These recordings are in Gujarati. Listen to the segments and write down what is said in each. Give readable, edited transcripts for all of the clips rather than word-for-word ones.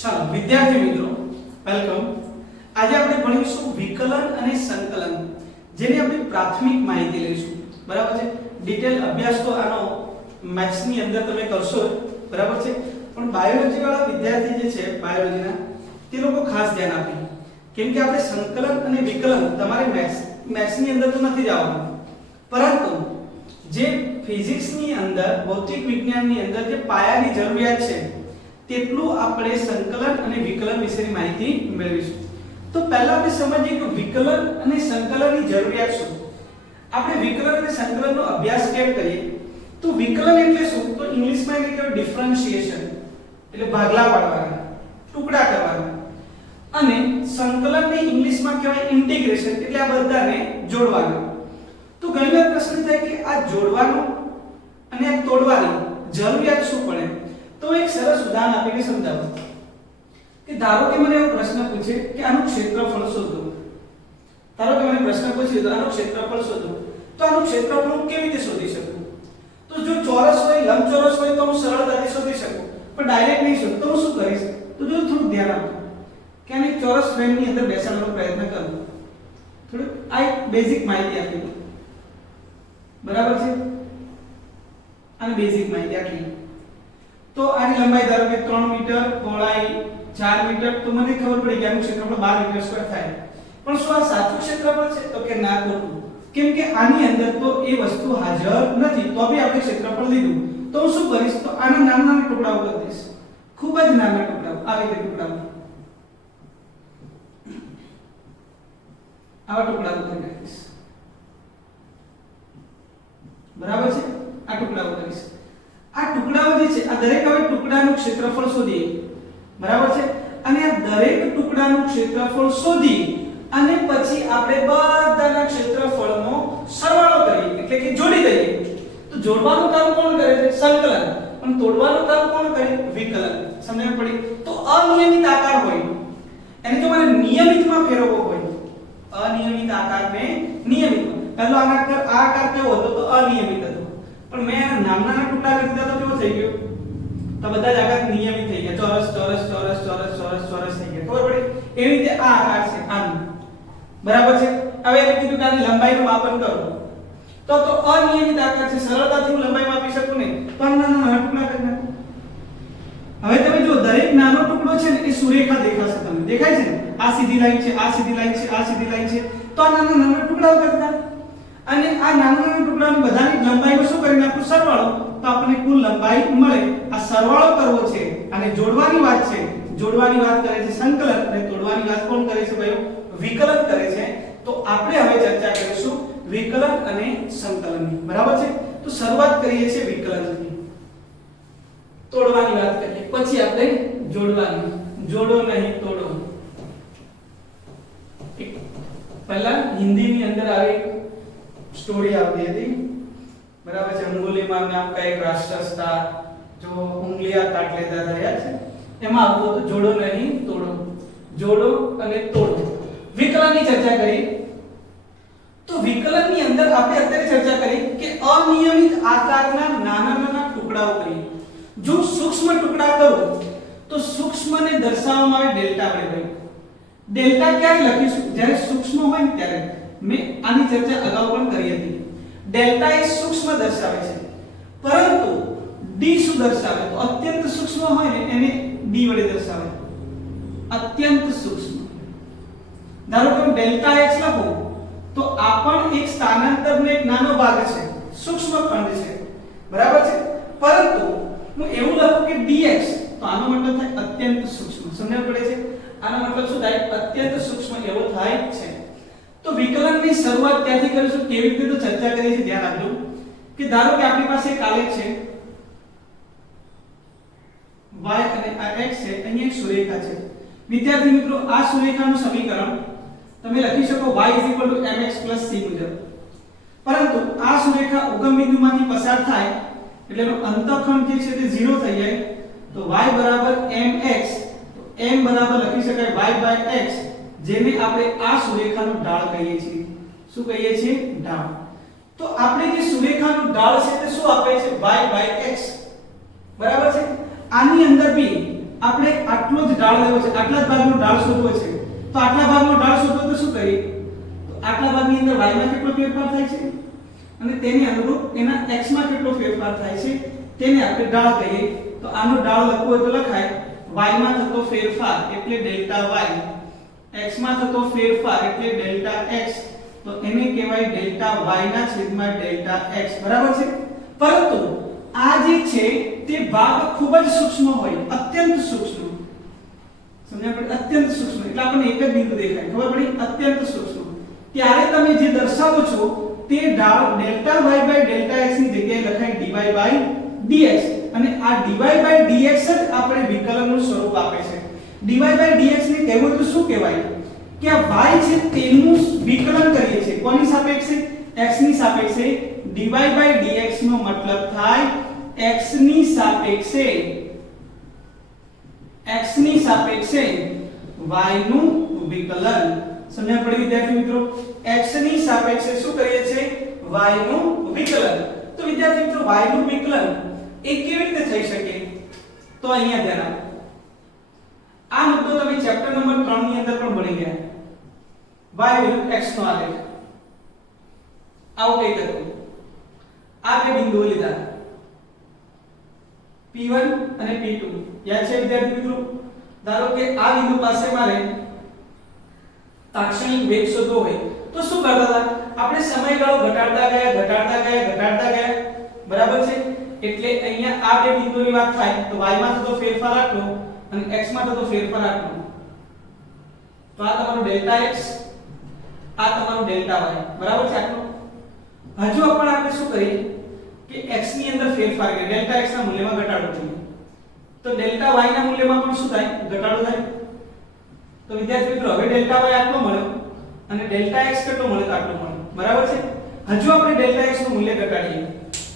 ચાલો વિદ્યાર્થી મિત્રો વેલકમ। આજે આપણે ભણીશું વિકલન અને સંકલન, જેની આપણે પ્રાથમિક માહિતી લઈશું। બરાબર છે। ડિટેલ અભ્યાસ તો આનો મેથ્સ ની અંદર તમે કરશો, બરાબર છે, પણ બાયોલોજી વાળા વિદ્યાર્થી જે છે બાયોલોજીના, તે લોકો ખાસ ધ્યાન આપે, કેમ કે આપણે સંકલન અને વિકલન તમારે મેથ્સ ની અંદર તો નથી જવાનું, પરંતુ જે ફિઝિક્સ ની અંદર, ભૌતિક વિજ્ઞાન ની અંદર જે પાયાની જરૂરિયાત છે તેટલું આપણે સંકલન અને વિકલન વિશેની માહિતી મેળવીશું। તો પહેલા આપણે સમજીએ કે વિકલન અને સંકલનની જરૂરિયાત શું। આપણે વિકલન અને સંકલનનો અભ્યાસ કેમ કરીએ? તો વિકલન એટલે શું? તો ઇંગ્લિશમાં એને કહેવાય ડિફરન્શિએશન, એટલે ભાગલા પાડવાના, ટુકડા કરવાના, અને સંકલનને ઇંગ્લિશમાં કહેવાય ઇન્ટિગ્રેશન, એટલે આ બધાને જોડવાના। તો ઘણીવાર પ્રશ્ન થાય કે આ જોડવાનું અને આ તોડવાની જરૂરિયાત શું પડે? તો એક સરસ ઉદાહરણ આપીને સમજાવું કે ધારો કે મને એવો પ્રશ્ન પૂછે કે આનું ક્ષેત્રફળ શોધો। ધારો કે મને પ્રશ્ન પૂછ્યો તો આનું ક્ષેત્રફળ શોધો, તો આનું ક્ષેત્રફળ હું કેવી રીતે શોધી શકું? તો જો ચોરસ હોય, લંબચોરસ હોય તો હું સરળતાથી શોધી શકું, પણ ડાયરેક્ટ નહીં શોધ તો હું શું કરીશ? તો જો થોડું ધ્યાન આપો કે આને ચોરસ ફ્રેમની અંદર બેસાડવાનો પ્રયત્ન કરું, થોડું આ એક બેઝિક માહિતી આપી, બરાબર છે, આની બેઝિક માહિતી આટલી। તો આની લંબાઈ ધારો કે 3 મીટર, પહોળાઈ 4 મીટર, તો મને ખબર પડી કે આનું ક્ષેત્રફળ 12 મીટર સ્ક્વેર થાય। પણ શું આ સાચું ક્ષેત્રફળ છે? તો કે ના, ખોટું, કેમ કે આની અંદર તો એ વસ્તુ હાજર નથી, તો બી આપણે ક્ષેત્રફળ લીધું। તો હું શું કરીશ? તો આના નાના નાના ટુકડાઓ કરી દઈશ, ખૂબ જ નાના ટુકડાઓ, આવી રીતે ટુકડાઓ, આવા ટુકડાઓ કરી નાખીશ, બરાબર છે, આ ટુકડાઓ કરીશ। આ ટુકડાઓ જે છે, આ દરેક હવે ટુકડાનું ક્ષેત્રફળ શોધીએ, બરાબર છે, અને આ દરેક ટુકડાનું ક્ષેત્રફળ શોધી અને પછી આપણે બધાના ક્ષેત્રફળનો સરવાળો કરીએ, એટલે કે જોડી દઈએ। તો જોડવાનું કામ કોણ કરે છે? સંકલન। પણ તોડવાનું કામ કોણ કરે? વિકલન। સમજણ પડી? તો અનિયમિત આકાર હોય એને જો મારે નિયમિતમાં ફેરવવો હોય, અનિયમિત આકારને નિયમિતમાં, પહેલો આકાર કેવો હતો? તો અનિયમિત હતો, પણ મેં નાના ટુકડા કરી દીધા તો કેવો થઈ ગયો? તો બધા જ આકાર નિયમિત થઈ ગયા, ચોરસ ચોરસ ચોરસ ચોરસ ચોરસ ચોરસ થઈ ગયા, ખબર પડી? એવી રીતે આ આકાર છે આનું, બરાબર છે। હવે એને કીધું કે આની લંબાઈનું માપન કરો, તો અનિયમિત આકાર છે, સરળતાથી હું લંબાઈ માપી શકું નહીં, તો નાના ટુકડા કરી નાખું। હવે તમે જો દરેક નાનો ટુકડો છે ને એ સુરેખા દેખાશે, તમને દેખાય છે ને? આ સીધી લાઈન છે, આ સીધી લાઈન છે, આ સીધી લાઈન છે, તો આ નાના નાના ટુકડાઓ કરતા, અને આ નાના નાના ટુકડાની બધાની લંબાઈનો શું કરી નાખું? સરવાળો, તો આપણને કુલ લંબાઈ મળે। આ સરવાળો કરવો છે અને જોડવાની વાત છે, જોડવાની વાત કરે છે સંકલન, અને તોડવાની વાત કોણ કરે છે ભાઈઓ? વિકલન કરે છે। તો આપણે હવે ચર્ચા કરીશું વિકલન અને સંકલનની, બરાબર છે। તો શરૂઆત કરીએ છીએ વિકલનની, તોડવાની વાત કરીએ, પછી આપણે જોડવાની, જોડો નહીં તોડો। પહેલા હિન્દીની અંદર આવી स्टोरी આવતી હતી, બરાબર છે, અંગુલીમાલ નામ का एक राक्षस था जो उंगलियां काट लेता था, याद છે? એમાં આવતું હતું જોડો નહીં તોડો, જોડો અને તોડો। વિકલનની ચર્ચા કરી, તો વિકલનની અંદર આપણે અત્યારે ચર્ચા કરી કે અનિયમિત આકારના નાના નાના ટુકડાઓ કરીએ। જો સૂક્ષ્મ ટુકડા કરો તો સૂક્ષ્મને દર્શાવવામાં આવે ડેલ્ટા વડે। ડેલ્ટા ક્યારે લખીશું? જ્યારે સૂક્ષ્મ હોય ને ત્યારે। મેં આની ચર્ચા અગાઉ પણ કરી હતી। ડેલ્ટા એ સૂક્ષ્મ દર્શાવે છે, પરંતુ ડી શું દર્શાવે? તો અત્યંત સૂક્ષ્મ હોય ને એને ડી વડે દર્શાવે, અત્યંત સૂક્ષ્મ। ધારો કે હું ડેલ્ટા x લખું તો આ પણ એક સ્થાનાંતરનો એક નાનો ભાગ છે, સૂક્ષ્મ ખંડ છે, બરાબર છે, પરંતુ હું એવું લખું કે dx તો આનો મતલબ થાય અત્યંત સૂક્ષ્મ। સમજણ પડે છે? આનો મતલબ શું થાય? અત્યંત સૂક્ષ્મ એવો થાય છે। તો વિકલનની શરૂઆત ક્યાંથી કરીશું, કેવી રીતે તો ચર્ચા કરી છે, ધ્યાન આપજો કે ધારો કે આપણી પાસે એક આલેખ છે, y અને આ x છે, અહીંયા એક સુરેખા છે। વિદ્યાર્થી મિત્રો, આ સુરેખાનું સમીકરણ તમે લખી શકો y mx c મુજબ, પરંતુ આ સુરેખા ઉગમ બિંદુમાંથી પસાર થાય એટલે એનો અંતઃખંડ જે છે તે 0 થઈ જાય, તો y mx, તો m લખી શકાય y/x, જેને આપણે આ સુરેખાનો ઢાળ કહીએ છીએ। શું કહીએ છીએ? ઢાળ। તો આપણે જે સુરેખાનો ઢાળ છે તે શું આપે છે? y/x, બરાબર છે। આની અંદર બી આપણે આટલો જ ઢાળ લેવો છે, આટલા જ ભાગનો ઢાળ શોધવો છે, તો આટલા ભાગનો ઢાળ શોધવો તો શું કરીએ, તો આટલા ભાગની અંદર y માં કેટલો ફેરફાર થાય છે અને તેની અનુરૂપ એના x માં કેટલો ફેરફાર થાય છે તેને આપણે ઢાળ કહીએ. તો આનો ઢાળ લખવો હોય તો લખાય y માં થતો ફેરફાર એટલે ડેલ્ટા y, x માં થતો ફેરફાર એટલે ડેલ્ટા x, તો એને કહેવાય ડેલ્ટા y ના છેદમાં ડેલ્ટા x, બરાબર છે. પરંતુ આ જે છે તે ભાગ ખૂબ જ સૂક્ષ્મ હોય, અત્યંત સૂક્ષ્મ, સમજ્યા પડે, અત્યંત સૂક્ષ્મ એટલે આપણને એક જ બિંદુ દેખાય, ખબર પડી, અત્યંત સૂક્ષ્મ. ત્યારે તમે જે દર્શાવો છો તે ઢાળ ડેલ્ટા y ડેલ્ટા x ની જગ્યાએ લખાય dy dx, અને આ dy dx જ આપણે વિકલનનું સ્વરૂપ આપે છે. dy dx ને કહેવું તો શું કહેવાય કે આ y છે તેનું વિકલન કરીએ છીએ, કોની સાપેક્ષે, x ની સાપેક્ષે. dy dx નો મતલબ થાય x ની સાપેક્ષે y નું વિકલન. સમજણ પડી વિદ્યાર્થી મિત્રો, x ની સાપેક્ષે શું કરીએ છીએ, y નું વિકલન. તો વિદ્યાર્થી મિત્રો y નું વિકલન એ કેવી રીતે થઈ શકે, તો અહીંયા ધ્યાન આપો. આ મુદ્દો તમે ચેપ્ટર નંબર 3 ની અંદર પણ ભણી ગયા. y વિરુદ્ધ x નો આલેખ આવું કઈ હતું. આ બે બિંદુઓ લીધા P1 અને P2, યાદ છે વિદ્યાર્થી મિત્રો. ધારો કે આ બિંદુ પાસે મારે તાક્ષણિક વેગ શોધવો હોય તો શું કરતા હતા આપણે, સમયગાળો ઘટાડતા ગયા, બરાબર છે. એટલે અહીંયા આ બે બિંદુની વાત થાય તો y માં થતો ફેરફાર આટલો અને x માં થતો ફેરફાર આટલો, તો આ તમારું ડેલ્ટા x, આ તમારું ડેલ્ટા y, બરાબર છે આટલો. હજુ આપણે શું કરીએ કે x ની અંદર ફેરફાર કરીએ, ડેલ્ટા x ના મૂલ્યમાં ઘટાડો કરીએ, તો ડેલ્ટા y ના મૂલ્યમાં પણ શું થાય, ઘટાડો થાય. તો વિદ્યાર્થી મિત્રો હવે ડેલ્ટા y આટલો મળ્યો અને ડેલ્ટા x કેટલો મળે, આટલો મળે, બરાબર છે. હજુ આપણે ડેલ્ટા x નું મૂલ્ય ઘટાડીએ,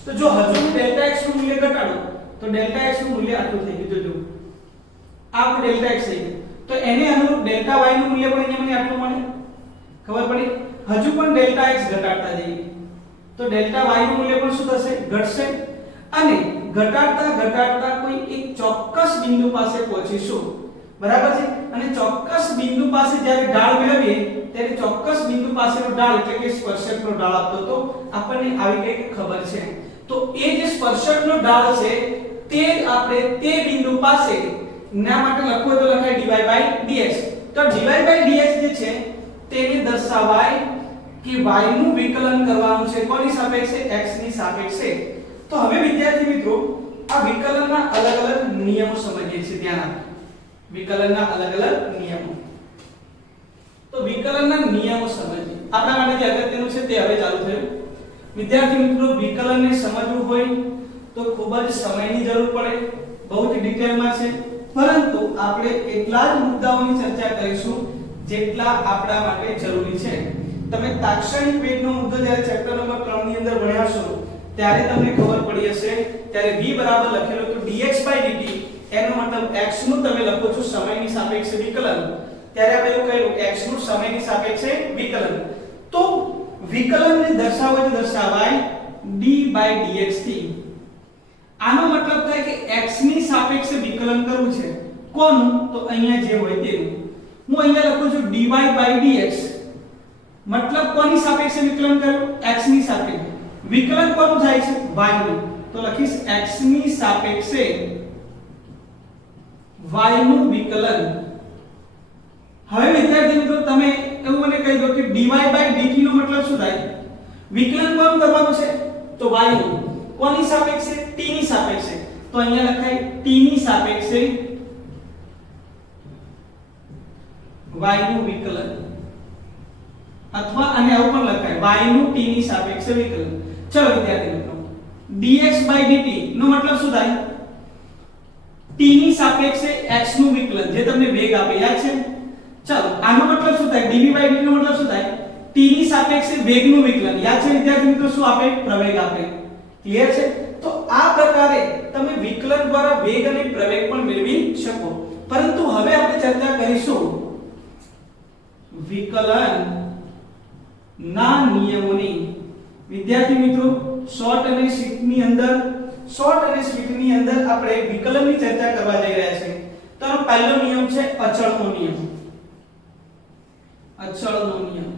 તો જો હજુ ડેલ્ટા x નું મૂલ્ય ઘટાડો તો ડેલ્ટા x નું મૂલ્ય આટલું થઈ ગયું. જો આ ડેલ્ટા x થઈ ગયું, તો એને અનુરૂપ ડેલ્ટા y નું મૂલ્ય પણ અહીંયા મને આટલું મળે, ખબર પડી. હજુ પણ ડેલ્ટા x ઘટાડતા જઈએ તો ડેલ્ટા y નું મૂલ્ય પણ શું થશે, ઘટશે. અને ઘટાડતા કોઈ એક ચોક્કસ બિંદુ પાસે પહોંચીશું, બરાબર છે. અને ચોક્કસ બિંદુ પાસે જ્યારે ઢાળ મેળવીએ ત્યારે ચોક્કસ બિંદુ પાસેનો ઢાળ એટલે કે સ્પર્શકનો ઢાળ આપતો તો આપણને આવી કઈ ખબર છે. તો એ જે સ્પર્શકનો ઢાળ છે તે આપણે તે બિંદુ પાસે ના માટે લખવો તો લખાય dy dx. તો dy dx જે છે તેને દર્શાવાય કે y નું વિકલન કરવાનું છે, કોની સાપેક્ષે, x ની સાપેક્ષે. તો હવે વિદ્યાર્થી મિત્રો આ વિકલનના અલગ અલગ નિયમો સમજીએ છીએ. ધ્યાન આપો, વિકલનના અલગ અલગ નિયમો. તો વિકલનના નિયમો સમજીએ. આપણા માટે જે અગત્યનું છે તે હવે ચાલુ થયું. વિદ્યાર્થી મિત્રો વિકલનને સમજવું હોય તો ખૂબ જ સમયની જરૂર પડે, બહુ જ ડિટેલમાં છે, પરંતુ આપણે એટલા જ મુદ્દાઓની ચર્ચા કરીશું જેટલા આપણા માટે જરૂરી છે. તમે તાક્ષણિક વેગનો મુદ્દો જ્યારે ચેપ્ટર નંબર 3 ની અંદર ભણ્યા છો ત્યારે તમને ખબર પડી હશે, ત્યારે v બરાબર લખેલો તો dx dt, એનો મતલબ x નું તમે લખો છો સમયની સાપેક્ષે વિકલન, ત્યારે આપણે એવું કહ્યું x નું સમયની સાપેક્ષે વિકલન. તો વિકલનને દર્શાવાય d dx થી. આનો મતલબ થાય કે x ની સાપેક્ષે વિકલન કરવું છે, કોનું, તો અહીંયા જે હોય તેનું. હું અહીંયા લખું છું dy dx, મતલબ કોની સાપેક્ષે વિકલન કર્યું, x ની સાપેક્ષે. વિકલન કોનું થાય છે, y નું, તો લખીશ x ની સાપેક્ષે y નું વિકલન. હવે વિદ્યાર્થી મિત્રો તમે એવું મને કહી દો કે dy dt નો મતલબ શું થાય, વિકલન કોનું કરવાનું છે, તો y નું, કોની સાપેક્ષે, t ની સાપેક્ષે. તો અહીંયા લખાય t ની સાપેક્ષે y નું વિકલન, અથવા આને આવું પણ લખાય y નું t ની સાપેક્ષે વિકલન. ચલો વિદ્યાર્થી મિત્રો dx dt નો મતલબ શું થાય, t ની સાપેક્ષે x નું વિકલન, જે તમને વેગ આપે યાદ છે. ચલો આનો મતલબ શું થાય, dv dt નો મતલબ શું થાય, t ની સાપેક્ષે વેગનું વિકલન, યાદ છે વિદ્યાર્થી મિત્રો, શું આપે, પ્રવેગ આપે. ક્લિયર છે. તો આ પ્રકારે તમે વિકલન દ્વારા વેગ અને પ્રવેગ પણ મેળવી શકો. પરંતુ હવે આપણે ચર્ચા કરીશું વિકલન ના નિયમોની. વિદ્યાર્થી મિત્રો શોર્ટ અને સ્વીટની અંદર આપણે વિકલનની ચર્ચા કરવા જઈ રહ્યા છીએ. તો તો આનો પહેલો નિયમ છે અચળનો નિયમ. અચળનો નિયમ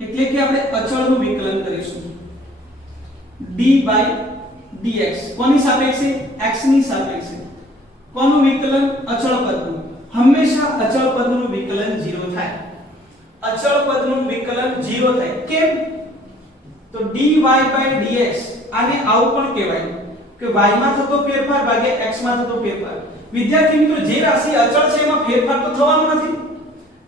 એટલે કે આપણે અચળનું વિકલન કરીશું. d/dx કોની સાપેક્ષે? x ની સાપેક્ષે. કોનું વિકલન? અચળ પદનું. હંમેશા અચળ પદનું વિકલન 0 થાય. અચળ પદનું વિકલન 0 થાય. કેમ? તો dy/dx આને આવું પણ કહેવાય કે y માં થતો ફેરફાર ભાગ્યા x માં થતો ફેરફાર. વિદ્યાર્થી મિત્રો, જે રાશિ અચળ છે એમાં ફેરફાર તો થવાનો નથી.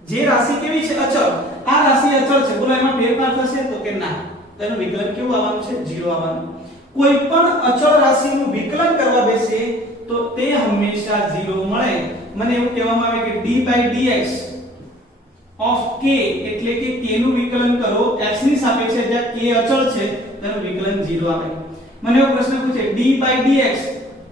જે રાશિ કેવી છે? અચળ. આ રાશિ અચળ છે, બોલો એમાં ફેરફાર થશે? તો કે ના. તેનું વિકલન કેવું આવવાનું છે? 0 આવવાનું. કોઈ પણ અચળ રાશિનું વિકલન કરવા બેસે તો તે હંમેશા 0 મળે. મને એવું કહેવામાં આવે કે d/dx of k એટલે કે k નું વિકલન કરો x ની સાપેક્ષે, જ્યાં k અચળ છે તેનું વિકલન 0 આવે. મને એવો પ્રશ્ન પૂછે d/dx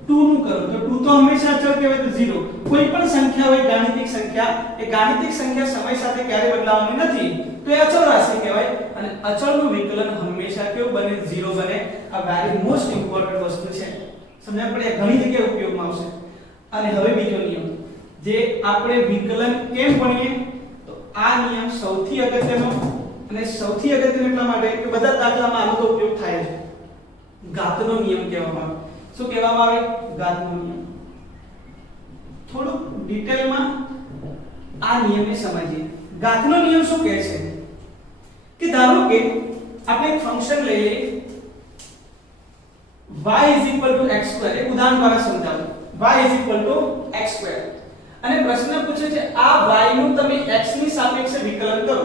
2 નું કરો તો 2 તો હંમેશા અચળ કહેવાય તો 0. કોઈ પણ સંખ્યા હોય ગાણિતિક સંખ્યા, એ ગાણિતિક સંખ્યા સમય સાથે ક્યારે બદલાવાની નથી તો એ અચળ રાશિ કહેવાય. અને અચળનું વિકલન હંમેશા કેવું બને? 0 બને. આ વેરી મોસ્ટ ઇમ્પોર્ટન્ટ વસ્તુ છે, સમજણ પડે? ઘણી જગ્યાએ ઉપયોગમાં આવશે. અને હવે બીજો નિયમ જે આપણે વિકલન કેમ ભણીએ તો આ નિયમ સૌથી અગત્યનો, અને સૌથી અગત્યનો એટલા માટે કે બધા દાખલામાં આનો તો ઉપયોગ થાય છે. ઘાતનો નિયમ કહેવામાં આવે. શું કહેવામાં આવે? ઘાતનો નિયમ. થોડું ડિટેલમાં આ નિયમને સમજીએ. ઘાતનો નિયમ શું કહે છે કે ધારો કે આપણે એક ફંક્શન લઈ લઈએ y x². એક ઉદાહરણ દ્વારા સમજાવું. y x². અને પ્રશ્ન પૂછે છે આ y નું તમે x ની સાપેક્ષે વિકલન કરો.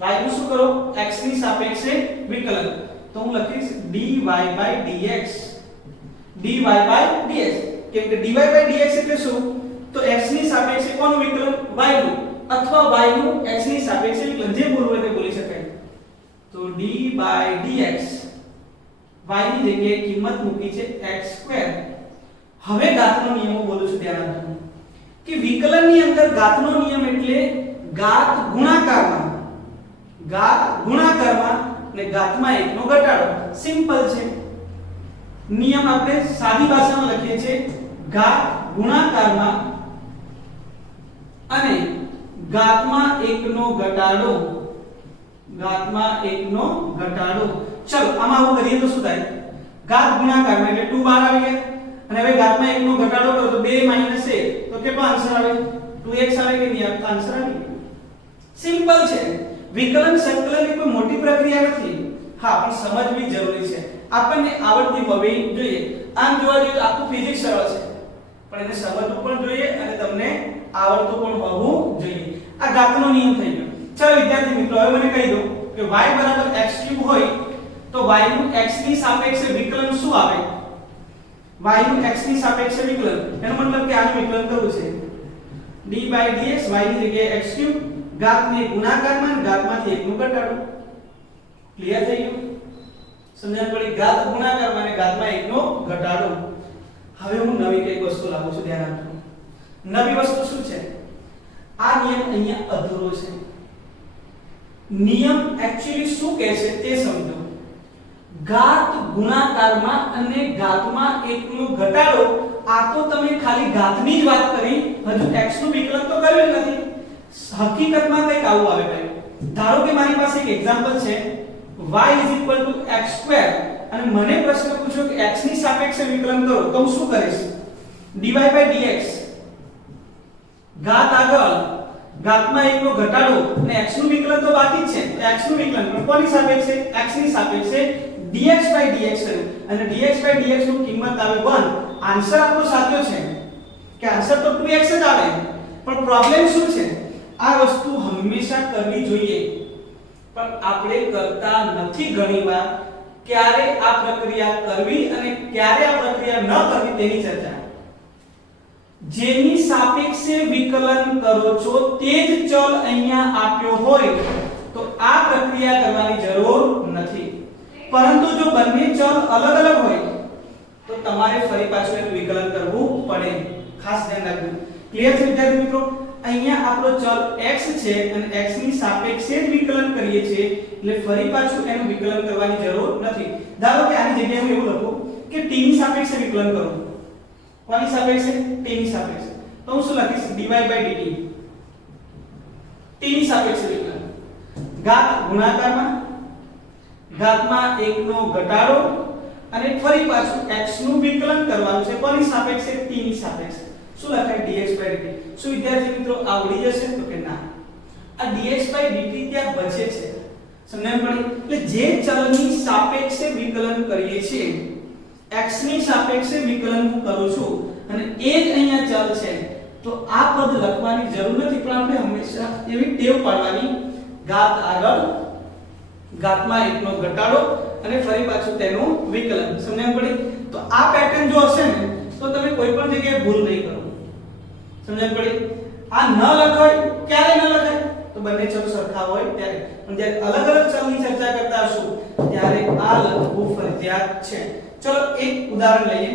y નું શું કરો? x ની સાપેક્ષે વિકલન. તો હું લખીશ dy/dx. dy/dx. કેમ કે dy/dx એટલે શું? તો x ની સાપેક્ષે કોનું વિકલન? y નું. અથવા y નું x ની સાપેક્ષે વિકલન. જે બોલવું હોય તે બોલી શકાય. તો d/dx y ની જગ્યાએ કિંમત મૂકી છે x². હવે ઘાતનો નિયમો બોલું છું, ધ્યાન રાખજો કે વિકલનની અંદર ઘાતનો નિયમ એટલે ઘાત ગુણાકારમાં અને ઘાતમાં 1 નો ઘટાડો. સિમ્પલ છે. નિયમ આપણે સાદી ભાષામાં લખીએ છીએ ઘાત ગુણાકારમાં અને ઘાતમાં 1 નો ઘટાડો. ઘાતમાં 1 નો ઘટાડો. ચલો આમાં આવું કરીએ તો શું થાય? ઘાત ગુણાકારમાં એટલે 2 બહાર આવી ગયા. અને હવે ઘાતમાં 1 નો ઘટાડો કરો તો 2 - 1 તો કેટલો આન્સર આવે? 2x આવે કે નહીં? આ આન્સર આવી ગયો. સિમ્પલ છે. વિકલન સંકલનની કોઈ મોટી પ્રક્રિયા નથી. હા, પણ સમજવી જરૂરી છે. આપણને આવડતી હોવી જોઈએ. આમ જોવા જઈએ તો આખું ફિઝિક્સ સરળ છે, પણ એને સમજવું પણ જોઈએ અને તમને આવડતું પણ હોવું જોઈએ. આ ઘાતનો નિયમ થઈ ગયો. ચાલો વિદ્યાર્થી મિત્રો, હવે મને કહી દો કે y = x³ હોય તો y નું x ની સાપેક્ષે વિકલન શું આવે? y નું x ની સાપેક્ષે વિકલન, એનો મતલબ કે આનું વિકલન કરવું છે. d/dx y ની જગ્યાએ x³ ઘાતને ગુણાકારમાં અને ઘાતમાંથી 1 નો ઘટાડો. ક્લિયર થઈ ગયું? સમજણ પડી? ઘાત ગુણાકારમાં અને ઘાતમાં 1 નો ઘટાડો. હવે હું નવી કઈ વસ્તુ લાવું છું, ધ્યાન રાખજો. નવી વસ્તુ શું છે? આ નિયમ અહીંયા અધૂરો છે. નિયમ એક્ચ્યુઅલી શું કહે છે તે સમજો. ઘાત ગુણાકારમાં અને ઘાતમાં 1 નો ઘટાડો. આ તો તમે ખાલી ઘાતની જ વાત કરી, હજુ x નું વિકલન તો કર્યું નથી. હકીકતમાં કંઈક આવું આવે ભાઈ. ધારો કે મારી પાસે એક એક્ઝામ્પલ છે y x² અને મને પ્રશ્ન પૂછ્યો કે x ની સાપેક્ષે વિકલન કરો તો હું શું કરીશ? dy/dx ઘાત આગળ, ઘાતમાં 1 નો ઘટાડો અને x નું વિકલન તો બાકી જ છે. x નું વિકલન પણ કોની સાપેક્ષે? x ની સાપેક્ષે dx/dx કર્યું અને dx/dx નું કિંમત આવે 1. આન્સર આપણો સાચો છે કે આન્સર તો 2x જ આવે. પણ પ્રોબ્લેમ શું છે? આ વસ્તુ હંમેશા કરવી જોઈએ, પણ આપણે કરતા નથી ઘણીવાર. ક્યારે આ પ્રક્રિયા કરવી અને ક્યારે આ પ્રક્રિયા ન કરવી તેની ચર્ચા. જેની સાપેક્ષે વિકલન કરો છો તે જ ચલ અહીંયા આપ્યો હોય તો આ પ્રક્રિયા કરવાની જરૂર નથી. પરંતુ જો બંને ચલ અલગ અલગ હોય તો તમારે ફરી પાછું એનું વિકલન કરવું પડે. ખાસ ધ્યાન રાખજો. ક્લિયર છે વિદ્યાર્થી મિત્રો? અહીંયા આપણો ચલ x છે અને x ની સાપેક્ષે જ વિકલન કરીએ છીએ એટલે ફરી પાછું એનું વિકલન કરવાની જરૂર નથી. ધારો કે આની જગ્યાએ હું એવું લખું કે t ની સાપેક્ષે વિકલન કરું કોની સાપેક્ષે t ની સાપેક્ષે તો હું શું લખીશ dy/dt t ની સાપેક્ષે વિકલન ઘાત ગુણાકારમાં ઘાતમાં 1 નો ઘટાડો અને ફરી પાછું x નું વિકલન કરવાનું છે કોની સાપેક્ષે t ની સાપેક્ષે શું લખાય dx/dt શું વિદ્યાર્થી મિત્રો આવડી જશે તો કે ના આ dx/dt ત્યાં બચે છે સમજણ પડી એટલે જે ચલની સાપેક્ષે વિકલન કરીએ છીએ x ની સાપેક્ષે વિકલન હું કરું છું અને એ જ અહીંયા ચલ છે તો આ પદ લખવાની જરૂર નથી પણ આપણે હંમેશા એવી ટેવ પાડવાની ઘાત આગળ ઘાતમાં 1 નો ઘટાડો અને ફરી પાછું તેનું વિકલન સમજણ પડી તો આ પેટર્ન જો હશે ને તો તમે કોઈ પણ જગ્યાએ ભૂલ નહીં કરો સમજણ પડી આ ન લખાય ક્યારે ન લખાય તો બંને ચલ સરખા હોય ત્યારે પણ જ્યારે અલગ અલગ ચલની ચર્ચા કરતા હશું ત્યારે આ લખવું ફરજિયાત છે ચલો એક ઉદાહરણ લઈએ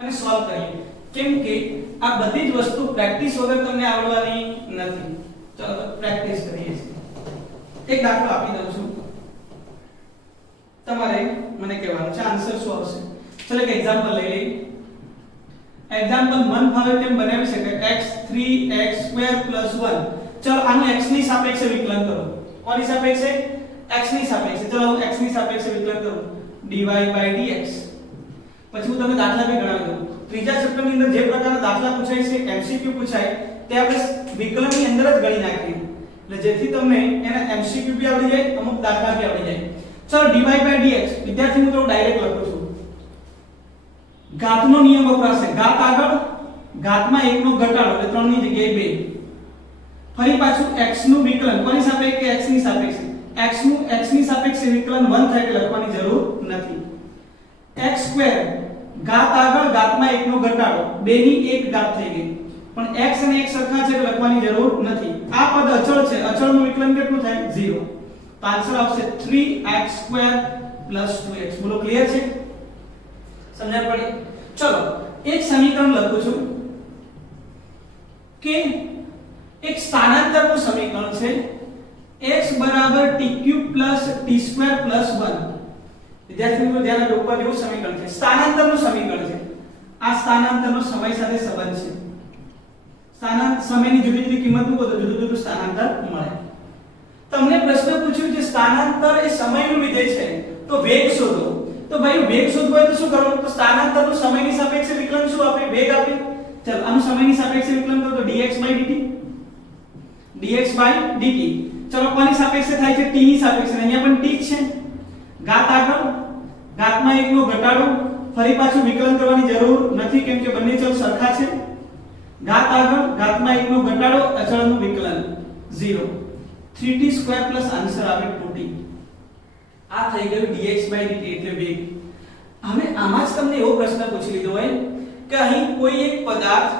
અને સોલ્વ કરીએ કેમ કે આ બધી જ વસ્તુ પ્રેક્ટિસ વગર તમને આવડવાની નથી ચલો પ્રેક્ટિસ કરીએ એક દાખલો આપી દઉં છું તમારે મને કહેવાનું છે આન્સર શું આવશે ચલો એક એક્ઝામ્પલ લઈ લઈએ એક્ઝામ્પલ મન ફાવે તેમ બનાવી શકાય x 3x² + 1 ચલો આનું x ની સાપેક્ષે વિકલન કરો કોની સાપેક્ષે x ની સાપેક્ષે ચલો હું x ની સાપેક્ષે વિકલન કરું dy/dx પછી હું તમને દાખલા બી ગણાવી દઉં ત્રીજા ચેપ્ટરની અંદર જે પ્રકારના દાખલા પૂછાય છે MCQ પૂછાય તે આપણે વિકલનની અંદર જ ગણી નાખીએ એટલે જેથી તમને એના MCQ બી આવડી જાય અમુક દાખલા બી આવડી જાય ચલો dy/dx વિદ્યાર્થી મિત્રો ડાયરેક્ટ લખું છું ઘાતનો નિયમ વપરાશે ઘાત આગળ ઘાતમાં 1 નો ઘટાડો એટલે 3 ની જગ્યાએ 2 ફરી પાછું x નું વિકલન કોની સાપેક્ષે x ની સાપેક્ષે x નું x ની સાપેક્ષે વિકલન 1 થાય એટલે લખવાની જરૂર નથી x² ઘાત આગળ ઘાતમાં 1 નો ઘટાડો 2 ની 1 ઘાત થઈ ગઈ પણ x અને x સરખા છે એટલે લખવાની જરૂર નથી આ પદ અચળ છે અચળનું વિકલન કેટલું થાય 0 તો આન્સર આવશે 3x² + 2x બોલો ક્લિયર છે સમજણ પડી ચલો એક સમીકરણ લખું છું કે એક સ્થાનાંતરનું સમીકરણ છે x tq + t² + 1 વિદ્યાર્થી મિત્રો ધ્યાન આપો ઉપર જેવું સમીકરણ છે સ્થાનાંતરનું સમીકરણ છે આ સ્થાનાંતરનો સમય સાથે સંબંધ છે સમયની જુદી જુદી કિંમત મૂકો તો જુદું જુદું સ્થાનાંતર મળે તમને પ્રશ્ન પૂછ્યું છે સ્થાનાંતર એ સમયનું વિધેય છે તો વેગ શોધો તો ભાઈ વેગ શોધવો હોય તો શું કરવાનું તો સ્થાનાંતરનું સમયની સાપેક્ષે વિકલન શું આપે વેગ આપે ચાલો આનું સમયની સાપેક્ષે વિકલન કરો તો dx/dt dx/dt ચલો કોની સાપેક્ષે થાય છે t ની સાપેક્ષે અહીંયા પણ t જ છે ઘાત આગળ ઘાતમાં 1 નો ઘટાડો ફરી પાછું વિકલન કરવાની જરૂર નથી કેમ કે બંને ચલ સરખા છે ઘાત આગળ ઘાતમાં 1 નો ઘટાડો અચળનું વિકલન 0 3t² પ્લસ આન્સર આવે 2t આ થઈ ગયું dx/dt એટલે વેગ હવે આમાં જ તમને એવો પ્રશ્ન પૂછી લીધો હોય કે અહીં કોઈ એક પદાર્થ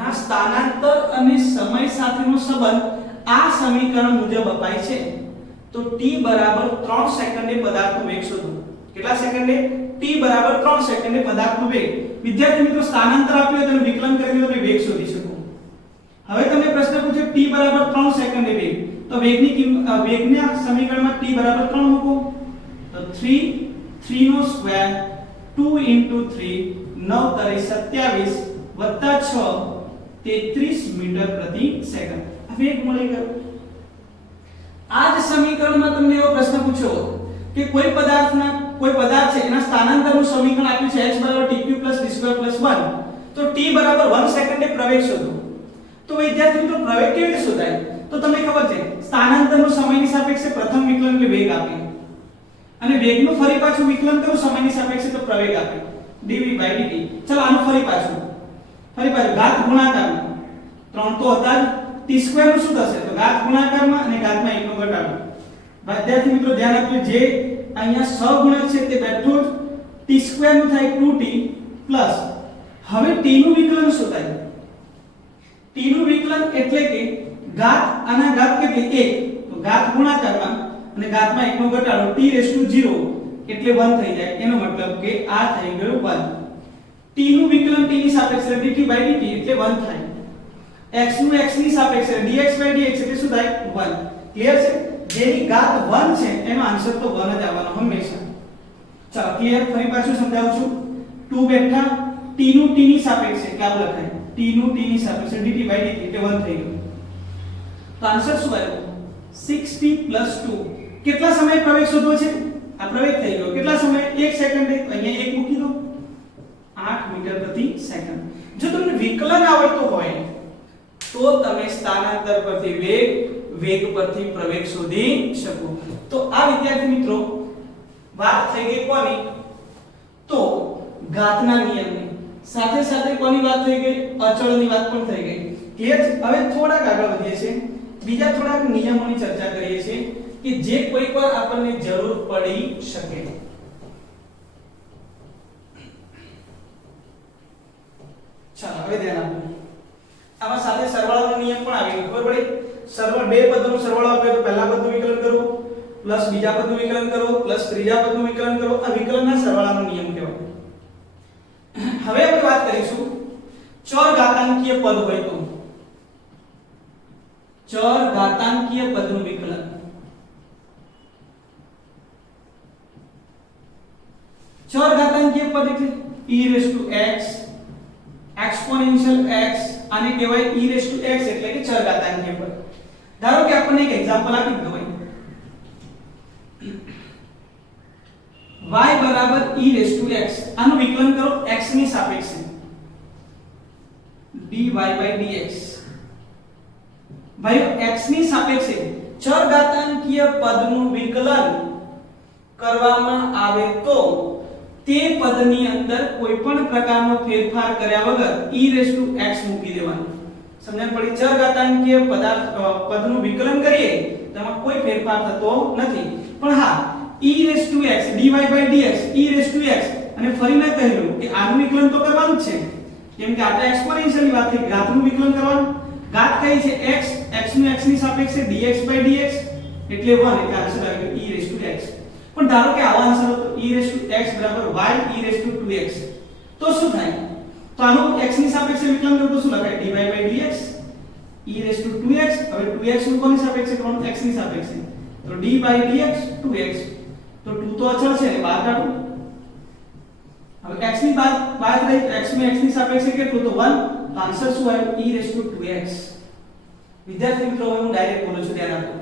ના સ્થાનાંતર અને સમય સાથેનો સંબંધ આ સમીકરણ મુજબ અપાય છે તો t બરાબર 3 સેકન્ડે પદાર્થનો વેગ શોધો કેટલા સેકન્ડે t બરાબર 3 સેકન્ડે પદાર્થનો વેગ વિદ્યાર્થી મિત્રો સ્થાનાંતર આપ્યું હોય તેનું વિકલન કરીને તમે વેગ શોધી શકો હવે તમને પ્રશ્ન પૂછ્યો t બરાબર 3 સેકન્ડે વેગ તો વેગની વેગના સમીકરણમાં t બરાબર 3 મૂકો તો 3 નો સ્ક્વેર 2 * 3 9 * 27 + 6 33 મીટર પ્રતિ સેકન્ડ આ વેગ મળી ગયો આ જ સમીકરણમાં તમને એવો પ્રશ્ન પૂછ્યો કે કોઈ પદાર્થ છે એના સ્થાનાંતરનું સમીકરણ આપ્યું છે x tq + t² + 1 તો t બરાબર 1 સેકન્ડે પ્રવેગ શોધો તો વિદ્યાર્થી મિત્રો પ્રવેગ કેવી રીતે શોધાય તો તમને ખબર છે સ્થાનાંતરનું સમયની સાપેક્ષે પ્રથમ વિકલન એટલે વેગ આપે અને વેગનું ફરી પાછું વિકલન કરું સમયની સાપેક્ષે તો પ્રવેગ આપે dv/dt ચલો આનું ફરી પાછું ઘાત ગુણાકારમાં 3 તો હતા જ t² નું શું થશે તો ઘાત ગુણાકારમાં અને ઘાતમાં 1 નો ઘટાડો વિદ્યાર્થી મિત્રો ધ્યાન આપજો જે અહીંયા સહગુણક છે તે બેઠું જ t² નું થાય 2t પ્લસ હવે t નું વિકલન શું થાય t નું વિકલન એટલે કે ઘાત આના ઘાત કેટલી 1 તો ઘાત ગુણાકારમાં અને ઘાતમાં 1 નો ઘટાડો t⁻0 એટલે 1 થઈ જાય એનો મતલબ કે આ થઈ ગયું 1 t નું વિકલન t ની સાપેક્ષે dt/dt એટલે 1 થાય x નું x ની સાપેક્ષે dx/dx એટલે શું થાય 1 ક્લિયર છે જેની ઘાત 1 છે એનો આન્સર તો 1 જ આવવાનો હંમેશા ચાલો ક્લિયર ફરી પાછું સમજાવું છું 2 બેઠા t નું t ની સાપેક્ષે કે આવું લખાય t નું t ની સાપેક્ષે dt by dt એટલે 1 થઈ ગયું તો આન્સર શું આવ્યો 6t 2 કેટલા સમય પ્રવેગ શોધવો છે આ પ્રવેગ થઈ ગયો કેટલા સમય 1 સેકન્ડ અહીંયા 1 મૂકી દો 8 મીટર પ્રતિ સેકન્ડ જો તમને વિકલન આવડતું હોય તો તમે સ્થાનાંતર પરથી વેગ પરથી પ્રવેગ શોધી શકો તો આ વિદ્યાર્થી મિત્રો વાત થઈ ગઈ કોની તો ઘાતના નિયમની સાથે સાથે કોની વાત થઈ ગઈ અચળની વાત પણ થઈ ગઈ ક્લિયર છે હવે થોડાક આગળ વધીએ છીએ બીજા થોડાક નિયમોની ચર્ચા કરીએ છીએ કે જે કોઈકવાર આપણને જરૂર પડી શકે ચાલો હવે ધ્યાન આપો આમાં સાથે સરવાળાનો નિયમ પણ આવી ગયો ખબર પડી સરવાળો બે પદોનો સરવાળો આપે તો પહેલા પદનું વિકલન કરો પ્લસ બીજા પદનું વિકલન કરો પ્લસ ત્રીજા પદનું વિકલન કરો આ વિકલનના સરવાળાનો નિયમ કહેવાય હવે આપણે વાત કરીશું ચર ઘાતાંકીય પદ હોય તો ચર ઘાતાંકીય પદનું વિકલન ચર ઘાતાંકીય પદ એટલે e⁻x exponential x આને કહેવાય e⁻x એટલે કે ચર ઘાતાંકીય પદ ધારો કે આપણને એક એક્ઝામ્પલ આપી દીધું હોય y બરાબર e⁻x આનું વિકલન કરો x ની સાપેક્ષે dy/dx ભાઈ x ની સાપેક્ષે ચર ઘાતાંકીય પદનું વિકલન કરવામાં આવે તો તે પદની અંદર કોઈ પણ પ્રકારનો ફેરફાર કર્યા વગર e⁻x મૂકી દેવાનું સમજણ પડી ચર ઘાતાંકીય પદનું વિકલન કરીએ તો એમાં કોઈ ફેરફાર થતો નથી પણ હા e⁻x dy/dx e⁻x અને ફરી મેં કહ્યું કે આનું વિકલન તો કરવાનું જ છે કેમ કે આપણે એક્સપોનેન્શિયલ ની વાત થઈ ઘાતનું વિકલન કરવાનું ઘાત કઈ છે x x નું x ની સાપેક્ષે dx/dx એટલે 1 એટલે આન્સર આવી ગયો e⁻x પણ ધારો કે આવો આન્સર હતો e⁻x y e⁻2x તો શું થાય તો આનું x ની સાપેક્ષે વિકલન કરો તો શું લખાય dy/dx e⁻2x હવે 2x નું કોની સાપેક્ષે કરવાનું x ની સાપેક્ષે તો d/dx 2x તો 2 તો અચળ છે ને બહાર કાઢો હવે x ની બાદ રહી x માં x ની સાપેક્ષે કેટલું તો 1 તો આન્સર શું આવ્યો e⁻2x વિદ્યાર્થી મિત્રો હું ડાયરેક્ટ બોલું છું ધ્યાન આપો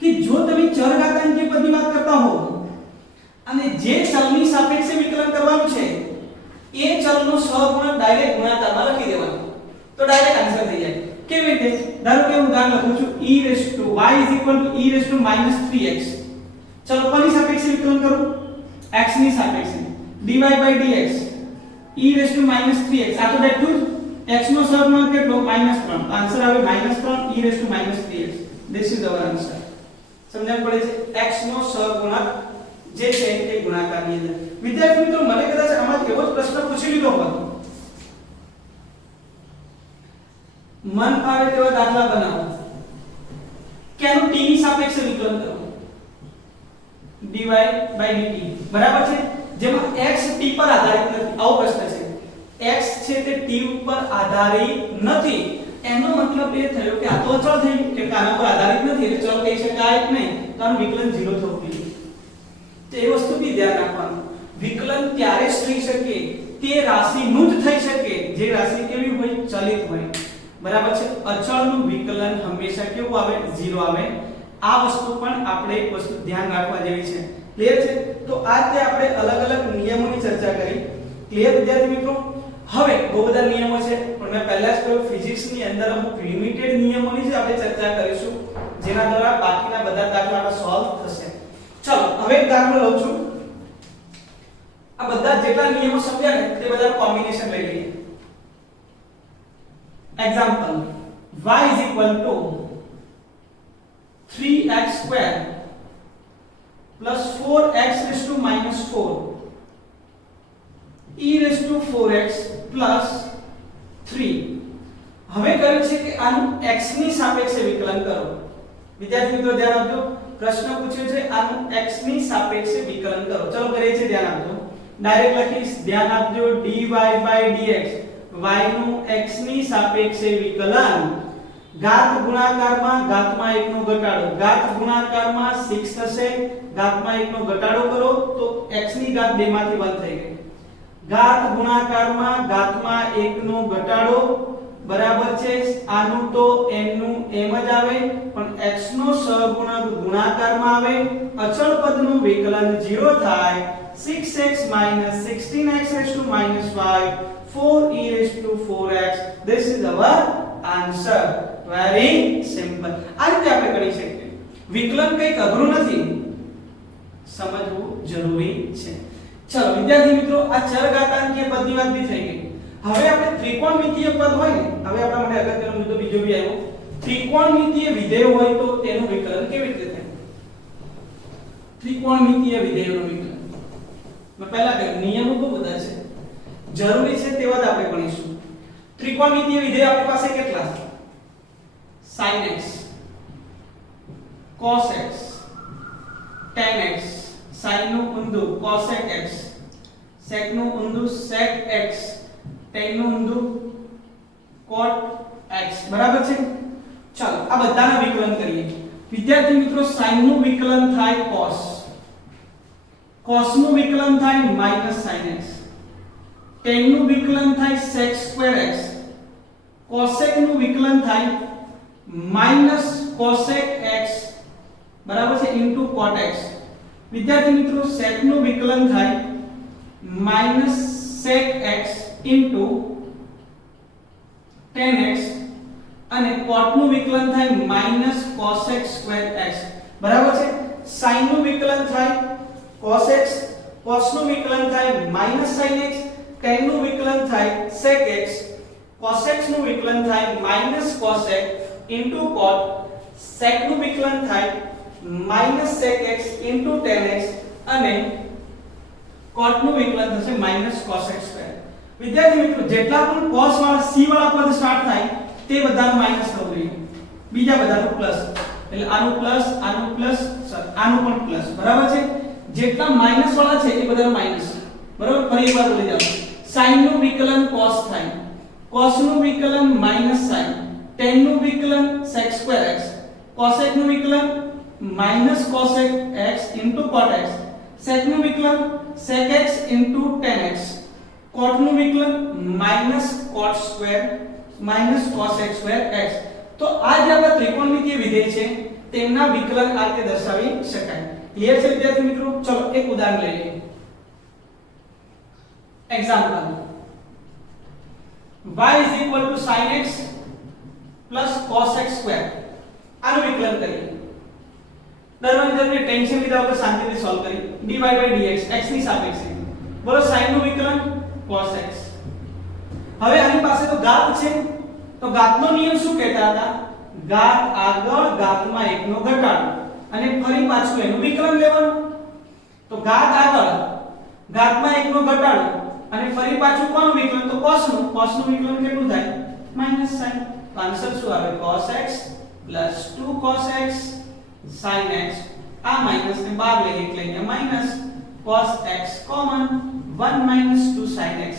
કે જો તમે ચર ઘાતાંકીય પદની વાત કરતા હો અને જે ચલની સાપેક્ષે વિકલન કરવાનું છે એ ચલનો સહગુણક ડાયરેક્ટ ગુણાકારમાં લખી દેવાનો તો ડાયરેક્ટ આન્સર થઈ જાય કેવી રીતે ધારો કે હું ઉદાહરણ લખું છું y e⁻3x ચલો કોની સાપેક્ષે વિકલન કરું x ની સાપેક્ષે dy/dx e⁻3x આ તો બેઠું x નો સહગુણક કેટલો -3 આન્સર આવે -3 e⁻3x this is our answer સમજણ પડે છે x નો સહગુણક જે છે તે ગુણાકારની અંદર વિદ્યાર્થી મિત્રો મને કદાચ આમાં એવો જ પ્રશ્ન પૂછી લીધો હોત મન ફાવે તેવા દાખલા બનાવો કે આનું t ની સાપેક્ષે વિકલન કરો dy/dt બરાબર છે જેમાં x t પર આધારિત નથી આવો પ્રશ્ન છે x છે તે t ઉપર આધારિત નથી એનો મતલબ એ થયો કે આ તો અચળ થઈ કે આના પર આધારિત નથી એટલે ચલ કહી શકાય જ નહીં તો આનું વિકલન 0 થવું જોઈએ તો એ વસ્તુ બી ધ્યાન રાખવાનું વિકલન ત્યારે જ થઈ શકે તે રાશિનું જ થઈ શકે જે રાશિ કેવી હોય ચલિત હોય બરાબર છે અચળનું વિકલન હંમેશા કેવું આવે 0 આવે આ વસ્તુ પણ આપણે એક વસ્તુ ધ્યાન રાખવા જેવી છે ક્લિયર છે તો આ રીતે આપણે અલગ અલગ નિયમોની ચર્ચા કરી ક્લિયર વિદ્યાર્થી મિત્રો હવે બહુ બધા નિયમો છે પણ મેં પહેલા જ કહ્યું ફિઝિક્સની અંદર અમુક લિમિટેડ નિયમોની જ આપણે ચર્ચા કરીશું જેના દ્વારા બાકીના બધા દાખલા આપણે સોલ્વ થશે ચલો હવે એક દાખલો લઉં છું આ બધા જેટલા નિયમો સમજ્યા ને તે બધાનું કોમ્બિનેશન લઈ લઈએ example y 3x² plus 4x⁻4 e⁻4x plus 3 હવે કહ્યું છે કે આનું x ની સાપેક્ષે વિકલન કરો વિદ્યાર્થી મિત્રો ધ્યાન આપજો પ્રશ્ન પૂછ્યો છે આનું x ની સાપેક્ષે વિકલન કરો ચલો કરીએ છીએ ધ્યાન આપજો ડાયરેક્ટ લખીશ ધ્યાન આપજો dy/dx y નું x ની સાપેક્ષે વિકલન ઘાત ગુણાકારમાં ઘાતમાં 1 નો ઘટાડો ઘાત ગુણાકારમાં 6 થશે ઘાતમાં 1 નો ઘટાડો કરો તો x ની ઘાત 2 માંથી 1 થઈ ગઈ ઘાત ગુણાકારમાં ઘાતમાં 1 નો ઘટાડો બરાબર છે આનું તો m નું m જ આવે પણ x નો સહગુણક ગુણાકારમાં આવે અચળ પદનું વિકલન 0 થાય 6x - 16x raised to -5 4e raised to 4x this is our answer very simple આ રીતે આપણે કરી શકીએ વિકલન કંઈક અઘરું નથી સમજવું જરૂરી છે ચલો વિદ્યાર્થી મિત્રો આ ચરઘાતાંકીય પદની વાત બી થઈ ગઈ હવે આપણે ત્રિકોણમિતિય પદ હોય ને હવે આપણા માટે અગત્યનો મુદ્દો બીજો બી આવ્યો ત્રિકોણમિતિય વિધેય હોય તો તેનું વિકલન કેવી રીતે થાય ત્રિકોણમિતિય વિધેયનું વિકલન મેં પહેલા કહ્યું નિયમો બહુ બધા છે જરૂરી છે તેવા જ આપણે ભણીશું ત્રિકોણમિતિય વિધેય આપણી પાસે કેટલા sin x cos x tan x sin નું ઊંધું cosec x sec નું ઊંધું sec x tan નું ઊંધું cot x બરાબર છે ચાલો આ બધાના વિકલન કરીએ વિદ્યાર્થી મિત્રો sin નું વિકલન થાય cos cos નું વિકલન થાય -sin x tan નું વિકલન થાય sec square x cosec નું વિકલન થાય -cosec x બરાબર છે into cot x વિદ્યાર્થી મિત્રો sec નું વિકલન થાય -sec x into tan x અને cot નું વિકલન થાય -cosec square x બરાબર છે sin નું વિકલન થાય cos x cos નું વિકલન થાય -sin x tan નું વિકલન થાય sec x cosec નું વિકલન થાય -cosec into cot sec નું વિકલન થાય -sec x into tan x અને cot નું વિકલન થશે -cosec square વિદ્યાર્થી મિત્રો જેટલા પણ cos વાળા c વાળા પદ સ્ટાર્ટ થાય તે બધાનું માઈનસ થવું જોઈએ બીજા બધાનું પ્લસ એટલે આનું પ્લસ આનું પણ પ્લસ બરાબર છે જેટલા માઈનસ વાળા છે એ બધાનું માઈનસ બરાબર ફરી એકવાર બોલી જાવ sin નું વિકલન cos થાય cos નું વિકલન -sin tan નું વિકલન sec square x cosec નું વિકલન -cosec x into cot x sec નું વિકલન sec x into tan x cot નું વિકલન -cot square -cosec square x તો આ જે આપણા ત્રિકોણમિતિય વિધેય છે તેમના વિકલન આ રીતે દર્શાવી શકાય ક્લિયર છે વિદ્યાર્થી મિત્રો ચલો એક ઉદાહરણ લઈએ example y = sin x cos x square આનું વિકલન કરીએ દરવાન જલ્દી ટેન્શન લીધા વગર શાંતિથી સોલ્વ કરી dy/dx x ની સાપેક્ષે બોલો sin નું વિકલન cos x હવે આની પાસે તો ઘાત છે તો ઘાતનો નિયમ શું કહેતા હતા ઘાત આગળ ઘાતમાં 1 નો ઘટાડો અને ફરી પાછું એનું વિકલન લેવાનું તો ઘાત આગળ ઘાતમાં 1 નો ઘટાડો અને ફરી પાછું કોનું વિકલન તો cos નું વિકલન કેટલું થાય -sin તો આન્સર શું આવે cos x 2 cos x sin x આ માઈનસ ને બહાર લઈએ એટલે અહીંયા minus cos x common 1 - 2 sin x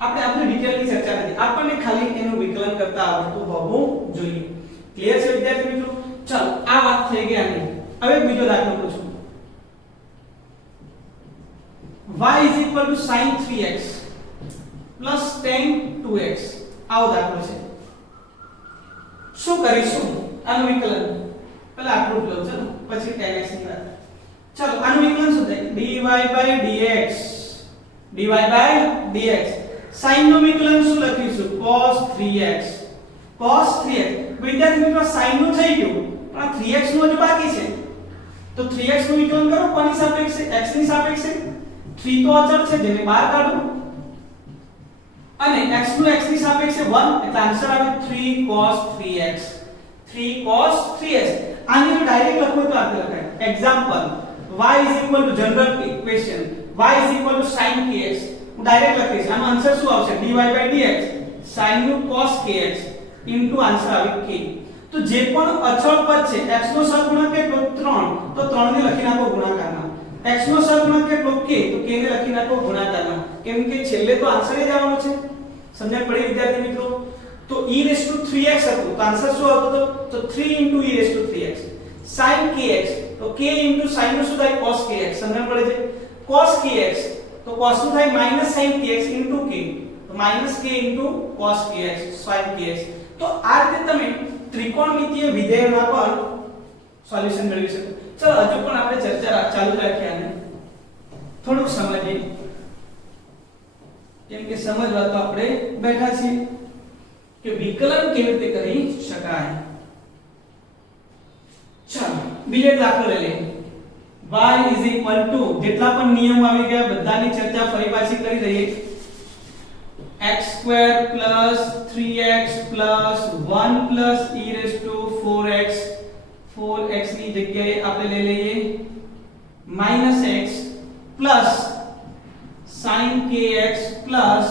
આપણે આપણી ડિટેલની ચર્ચા નથી આપણને ખાલી એનું વિકલન કરતા આવડતું હોવું જોઈએ ક્લિયર છે વિદ્યાર્થી મિત્રો ચલો આ વાત થઈ ગઈ આની હવે બીજો દાખલો પૂછું y = sin 3x tan 2x આવો દાખલો છે શું કરીશું આનું વિકલન પહેલા આટલું લો ચલો પછી tan x ની વાત ચલો આનું વિકલન શું થાય dy/dx sin નું વિકલન શું લખીશું cos 3x વિદ્યાર્થી મિત્રો sin નું થઈ ગયું પણ 3x નું હજુ બાકી છે તો 3x નું વિકલન કરો કોની સાપેક્ષે x ની સાપેક્ષે 3 તો અચળ છે જેને બહાર કાઢો અને x નું x ની સાપેક્ષે 1 એટલે આન્સર આવે 3 cos 3x આની ડાયરેક્ટ લખો તો આ લખાય example y general equation y sin kx હું ડાયરેક્ટ લખીશ આનો આન્સર શું આવશે dy/dx sin નું cos kx ઇન્ટુ આન્સર આવે k તો જે પણ અચળ પદ છે x નો સહગુણક કેટલો 3 તો 3 ને લખી નાખો ગુણાકારમાં x નો સહગુણક કેટલો k તો k ને લખી નાખો ગુણાકારમાં કેમ કે છેલ્લે તો આન્સર જ આવવાનો છે સમજણ પડી વિદ્યાર્થી મિત્રો તો e3x હતું તો આન્સર શું આવતો તો 3 e3x sin kx તો k sin નું શું થાય cos kx સમજણ પડે છે cos kx તો cos નું થાય -sin kx * k, તો -k * cos kx sin kx. તો આ રીતે તમે ત્રિકોણમિતિય વિધેયના પણ સોલ્યુશન મેળવી શકો. ચલો હજુ પણ આપણે ચર્ચા ચાલુ રાખીએ આને થોડુંક સમજીએ, કેમ કે સમજવા તો આપણે બેઠા છીએ કે વિકલન કેવી રીતે કરી શકાય. ચાલો બીજો દાખલો લઈ લઈએ. y = જેટલા પણ નિયમો આવી ગયા બધાની ચર્ચા ફરી પાછી કરી દઈએ. x² + 3x + 1 + e⁴x, 4x ની જગ્યાએ આપણે લઈ લઈએ -x plus sin kx plus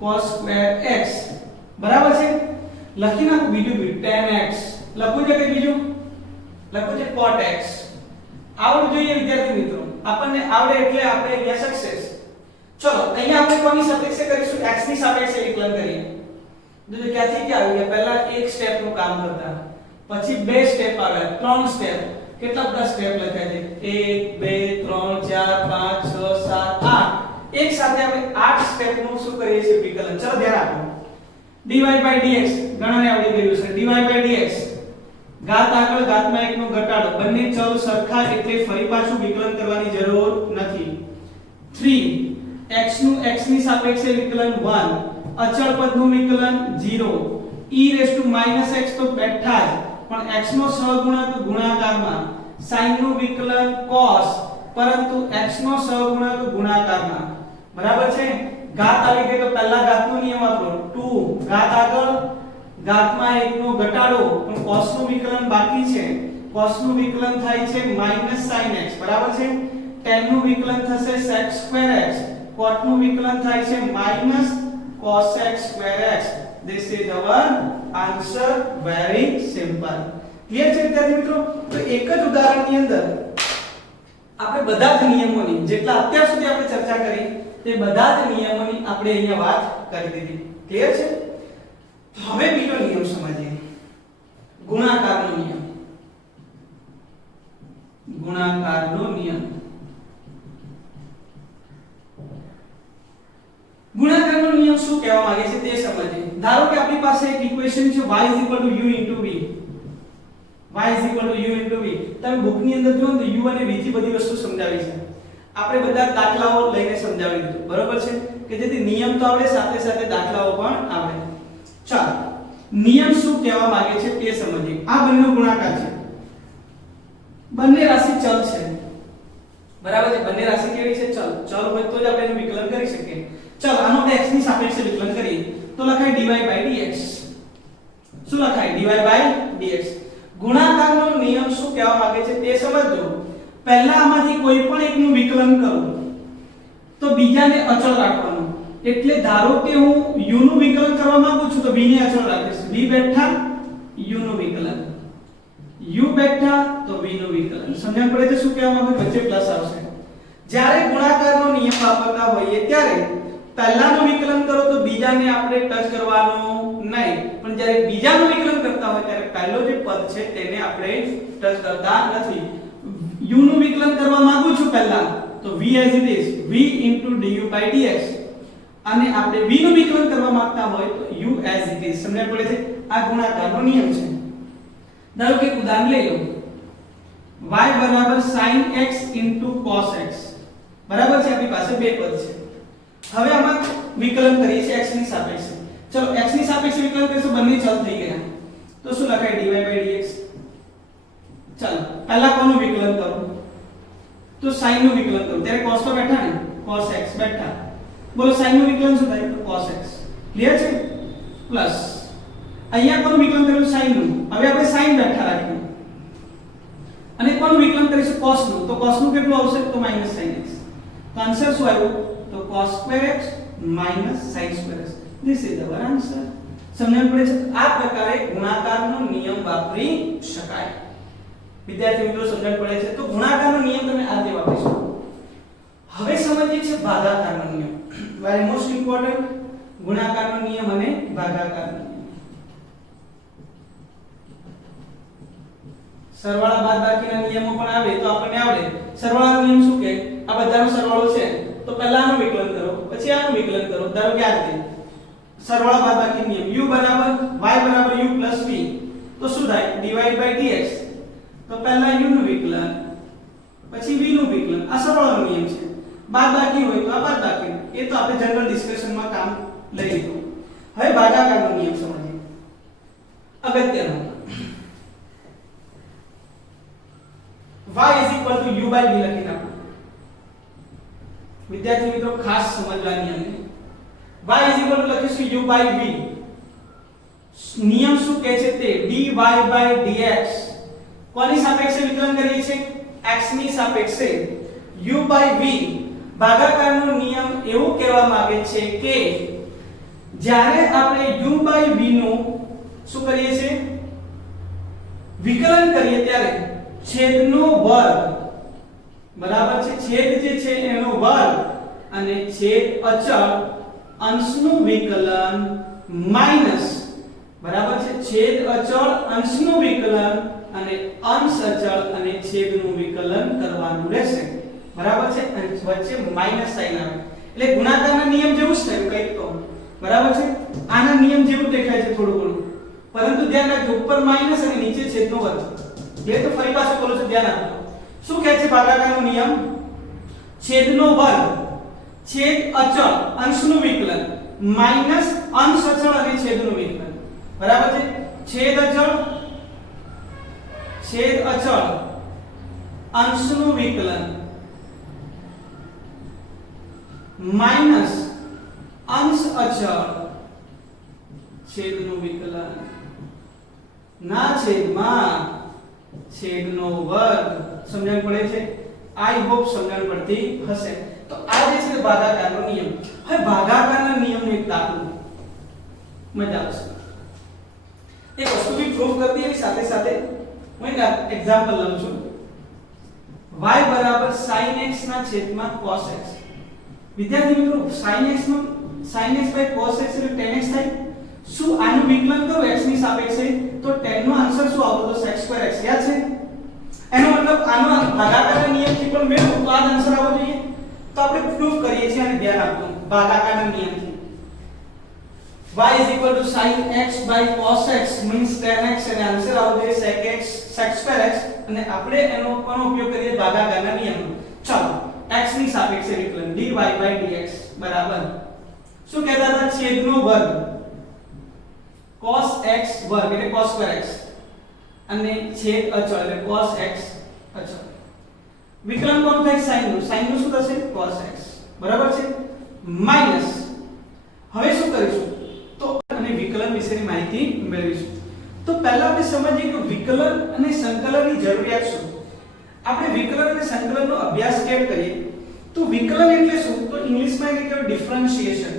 cos²x, બરાબર છે. લખી નાખો બીજું 10x લખું છે કે બીજું લખું છે cot x. આવડવું જોઈએ વિદ્યાર્થી મિત્રો, આપણને આવડે એટલે આપણે અહીંયા સક્સેસ. ચલો અહીંયા આપણે કોની સાપેક્ષે કરીશું? x ની સાપેક્ષે વિકલન કરીએ. જો ક્યાંથી ક્યાં આવી ગયા? પહેલા એક સ્ટેપ નું કામ કરતા, પછી બે સ્ટેપ આવ્યા, ત્રણ સ્ટેપ. કેટલા બધા સ્ટેપ લખાય છે? 1 2 3 4 5 6 7 8. એક સાથે આપણે 8 સ્ટેપ નું શું કરીએ છીએ? વિકલન. ચલો ધ્યાન આપો. dy/dx ગણને આવડી ગયું છે. dy/dx ઘાત આગળ ઘાતમાં 1 નો ઘટાડો, બંને ચલ સરખા એટલે ફરી પાછું વિકલન કરવાની જરૂર નથી. 3 x નું x ની સાપેક્ષે વિકલન 1, અચળ પદનું વિકલન 0, e⁻x તો બેઠા જ, પણ x નો સહગુણક ગુણાકારમાં, sin નું વિકલન cos પરંતુ x નો સહગુણક ગુણાકારમાં, બરાબર છે. ઘાત આવી ગઈ તો પહેલા ઘાતનો નિયમ વાપરો, 2 ઘાત આગળ ઘાતમાં 1 નો ઘટાડો, પણ cos નું વિકલન બાકી છે. cos નું વિકલન થાય છે -sin x, બરાબર છે. tan નું વિકલન થશે sec²x, cot નું વિકલન થાય છે -cosec²x. This is our answer. Very simple. Clear છે વિદ્યાર્થી મિત્રો? તો એક જ ઉદાહરણની અંદર આપણે બધા જ નિયમોની, જેટલા અત્યાર સુધી આપણે ચર્ચા કરી તે બધા જ નિયમોની આપણે અહીંયા વાત કરી દીધી. ક્લિયર છે? હવે બીજો નિયમ સમજીએ, ગુણાકારનો નિયમ. ગુણાકારનો નિયમ. ગુણાકારનો નિયમ શું કહેવા માંગે છે તે સમજીએ. ધારો કે આપણી પાસે એક ઇક્વેશન છે y = u * v. y = u * v. તમે બુકની અંદર જો તો u અને v થી બધી વસ્તુ સમજાવી છે. આપણે બધા દાખલાઓ લઈને સમજાવી દીધું, બરોબર છે, કે જેથી નિયમ તો આવડે સાથે સાથે દાખલાઓ પણ આવડે. ચાલો નિયમ શું કહેવા માંગે છે તે સમજીએ. આ બંનેનો ગુણાકાર છે, બંને રાશિ ચલ છે, બરાબર છે. બંને રાશિ કેવી છે? ચલ. ચલ હોય તો જ આપણે એનું વિકલન કરી શકીએ. ચલ આનો આપણે x ની સાપેક્ષે વિકલન કરીએ તો લખાય dy/dx. શું લખાય? dy/dx. ગુણાકારનો નિયમ શું કહેવા માંગે છે તે સમજો. પહેલા આમાંથી કોઈ પણ એકનું વિકલન કરું તો બીજાને અચળ રાખવાનું. એટલે ધારો કે હું u નું વિકલન કરવા માંગુ છું તો v ને અચળ રાખીશ. v બેઠા u નું વિકલન, u બેઠા તો v નું વિકલન. સમજણ પડે છે શું કહેવા માંગુ? વચ્ચે પ્લસ આવશે. જ્યારે ગુણાકારનો નિયમ વાપરતા હોઈએ ત્યારે પહેલાનું વિકલન કરો તો બીજાને આપણે ટચ કરવાનું નહીં, પણ જ્યારે બીજાનું વિકલન કરતા હોય ત્યારે પહેલો જે પદ છે તેને આપણે ટચ કરતા નથી. u નું વિકલન કરવા માંગુ છું પહેલા તો v as it is, v * du/dx, અને આપણે v નું વિકલન કરવા માંગતા હોય તો u as it is. સમજણ પડે છે? આ ગુણાકારનો નિયમ છે. ધારો કે ઉદાહરણ લઈ લો, y = sin x * cos x, બરાબર છે. આપણી પાસે બે પદ છે. હવે આમાં વિકલન કરીએ છીએ x ની સાપેક્ષે. ચલો x ની સાપેક્ષે વિકલન કરીશું, બંને ચલ થઈ ગયા તો શું લખાય? dy/dx. ચાલો પહેલા કોનું વિકલન કરું? તો sin નું વિકલન કરું. ત્યારે cos તો બેઠા ને, cos x બેઠા. બોલો sin નું વિકલન શું થાય? તો cos x. ક્લિયર છે? પ્લસ અહીંયા કોનું વિકલન કર્યું? sin નું. હવે આપણે sin બેઠા રાખીએ અને કોનું વિકલન કરીશું? cos નું. તો cos નું કેટલું આવશે? તો -sin x. તો આન્સર શું આવ્યું? તો cos²x - sin²x. This is our answer. સમજણ પડે છે? આ પ્રકારે ગુણાકારનો નિયમ વાપરી શકાય. વિદ્યાર્થી મિત્રો સમજણ પડે છે? તો ગુણાકારનો નિયમ તમે આ રીતે વાપરી શકો. હવે સમજીએ છીએ ભાગાકારનો નિયમ. વેરી મોસ્ટ ઇમ્પોર્ટન્ટ, ગુણાકારનો નિયમ અને ભાગાકારનો નિયમ. સરવાળા બાદબાકીના નિયમો પણ આવે તો આપણને આવડે. સરવાળાનો નિયમ શું કહે? આ બધાનો સરવાળો છે તો ધારો કે આ રીતે સરવાળા બાદબાકી નિયમ u બરાબર y બરાબર u પ્લસ v તો શું થાય ડિવાઇડ બાય dx તો પહેલા u નું વિકલન પછી v નું વિકલન આ સરવાળાનો નિયમ છે બાદબાકી હોય તો આ બાદબાકી એ તો આપણે જનરલ ડિસ્કશનમાં કામ લઈ લીધું હવે ભાગાકારનો નિયમ સમજીએ અગત્યનો y u by v લખી નાખો વિદ્યાર્થી મિત્રો ખાસ સમજવાની અને y લખીશું u by v નિયમ શું કહે છે તે dy by dx કોની સાપેક્ષે વિકલન કરીએ છીએ x ની સાપેક્ષે u by v ભાગાકારનો નિયમ એવું કહેવા માંગે છે કે જ્યારે આપણે u by v નું શું કરીએ છીએ વિકલન કરીએ ત્યારે છેદનો વર્ગ બરાબર છે છેદ જે છે એનો વર્ગ અને છેદ અચળ અંશનું વિકલન માઈનસ બરાબર છે છેદ અચળ અંશનું વિકલન અને અંશ અચળ અને છેદનું વિકલન કરવાનું રહેશે બરાબર છે અને વચ્ચે માઈનસ સાઇન આવે એટલે ગુણાકારના નિયમ જેવું જ થયું કંઈક તો બરાબર છે આના નિયમ જેવું દેખાય છે થોડું ઘણું પરંતુ ધ્યાન રાખજો ઉપર માઈનસ અને નીચે છેદનો વર્ગ બે તો ફરી પાછું બોલું છું ધ્યાન આપજો શું કહે છે ભાગાકારનો નિયમ છેદનો વર્ગ છેદ અચળ અંશનું વિકલન માઈનસ અંશ અચળ અને છેદનું વિકલન બરાબર છે છેદ અચળ અંશનું વિકલન માઈનસ અંશ અચળ છેદનું વિકલન ના છેદમાં છેદનો વર્ગ સમજણ પડે છે આઈ હોપ સમજણ પડતી હશે તો આ જે છે ભાગાકારનો નિયમ હવે ભાગાકારના નિયમનો એક દાખલો મજા આવશે એક વસ્તુ બી પ્રૂફ કરતી એની સાથે સાથે હું એક એક્ઝામ્પલ લઉં છું y બરાબર sin x ના છેદમાં cos x વિદ્યાર્થી મિત્રો sin x no sin x by cos x એટલે tan x થાય શું આનું વિકલન કરું x ની સાપેક્ષે તો tan નો આન્સર શું આવતો તો sec2x યાદ છે એનો મતલબ આનો ભાગાકારના નિયમથી પણ મેળવો તો આ આન્સર આવવો જોઈએ તો આપણે પ્રૂફ કરીએ છીએ અને ધ્યાન આપજો ભાગાકારના નિયમથી y sin x by cos x means tan x અને આન્સર આવશે sec x sec2x અને આપણે એનો પણ ઉપયોગ કરીએ ભાગાકારના નિયમનો ચાલો x ની સાપેક્ષે વિકલન dy by dx બરાબર શું કહેતા હતા છેદનો વર્ગ cos x વર્ગ એટલે cos2x અને છેદ અચળ એટલે cos x અચળ વિકલન કોણ થાય sin નું શું થશે cos x બરાબર છે માઈનસ હવે શું કરીશું તો અને વિકલન વિશેની માહિતી મેળવીશું તો પહેલા આપણે સમજીએ કે વિકલન અને સંકલનની જરૂરિયાત શું આપણે વિકલન અને સંકલનનો અભ્યાસ કેમ કરીએ તો વિકલન એટલે શું તો ઇંગ્લિશમાં એને કહેવાય ડિફરન્શિએશન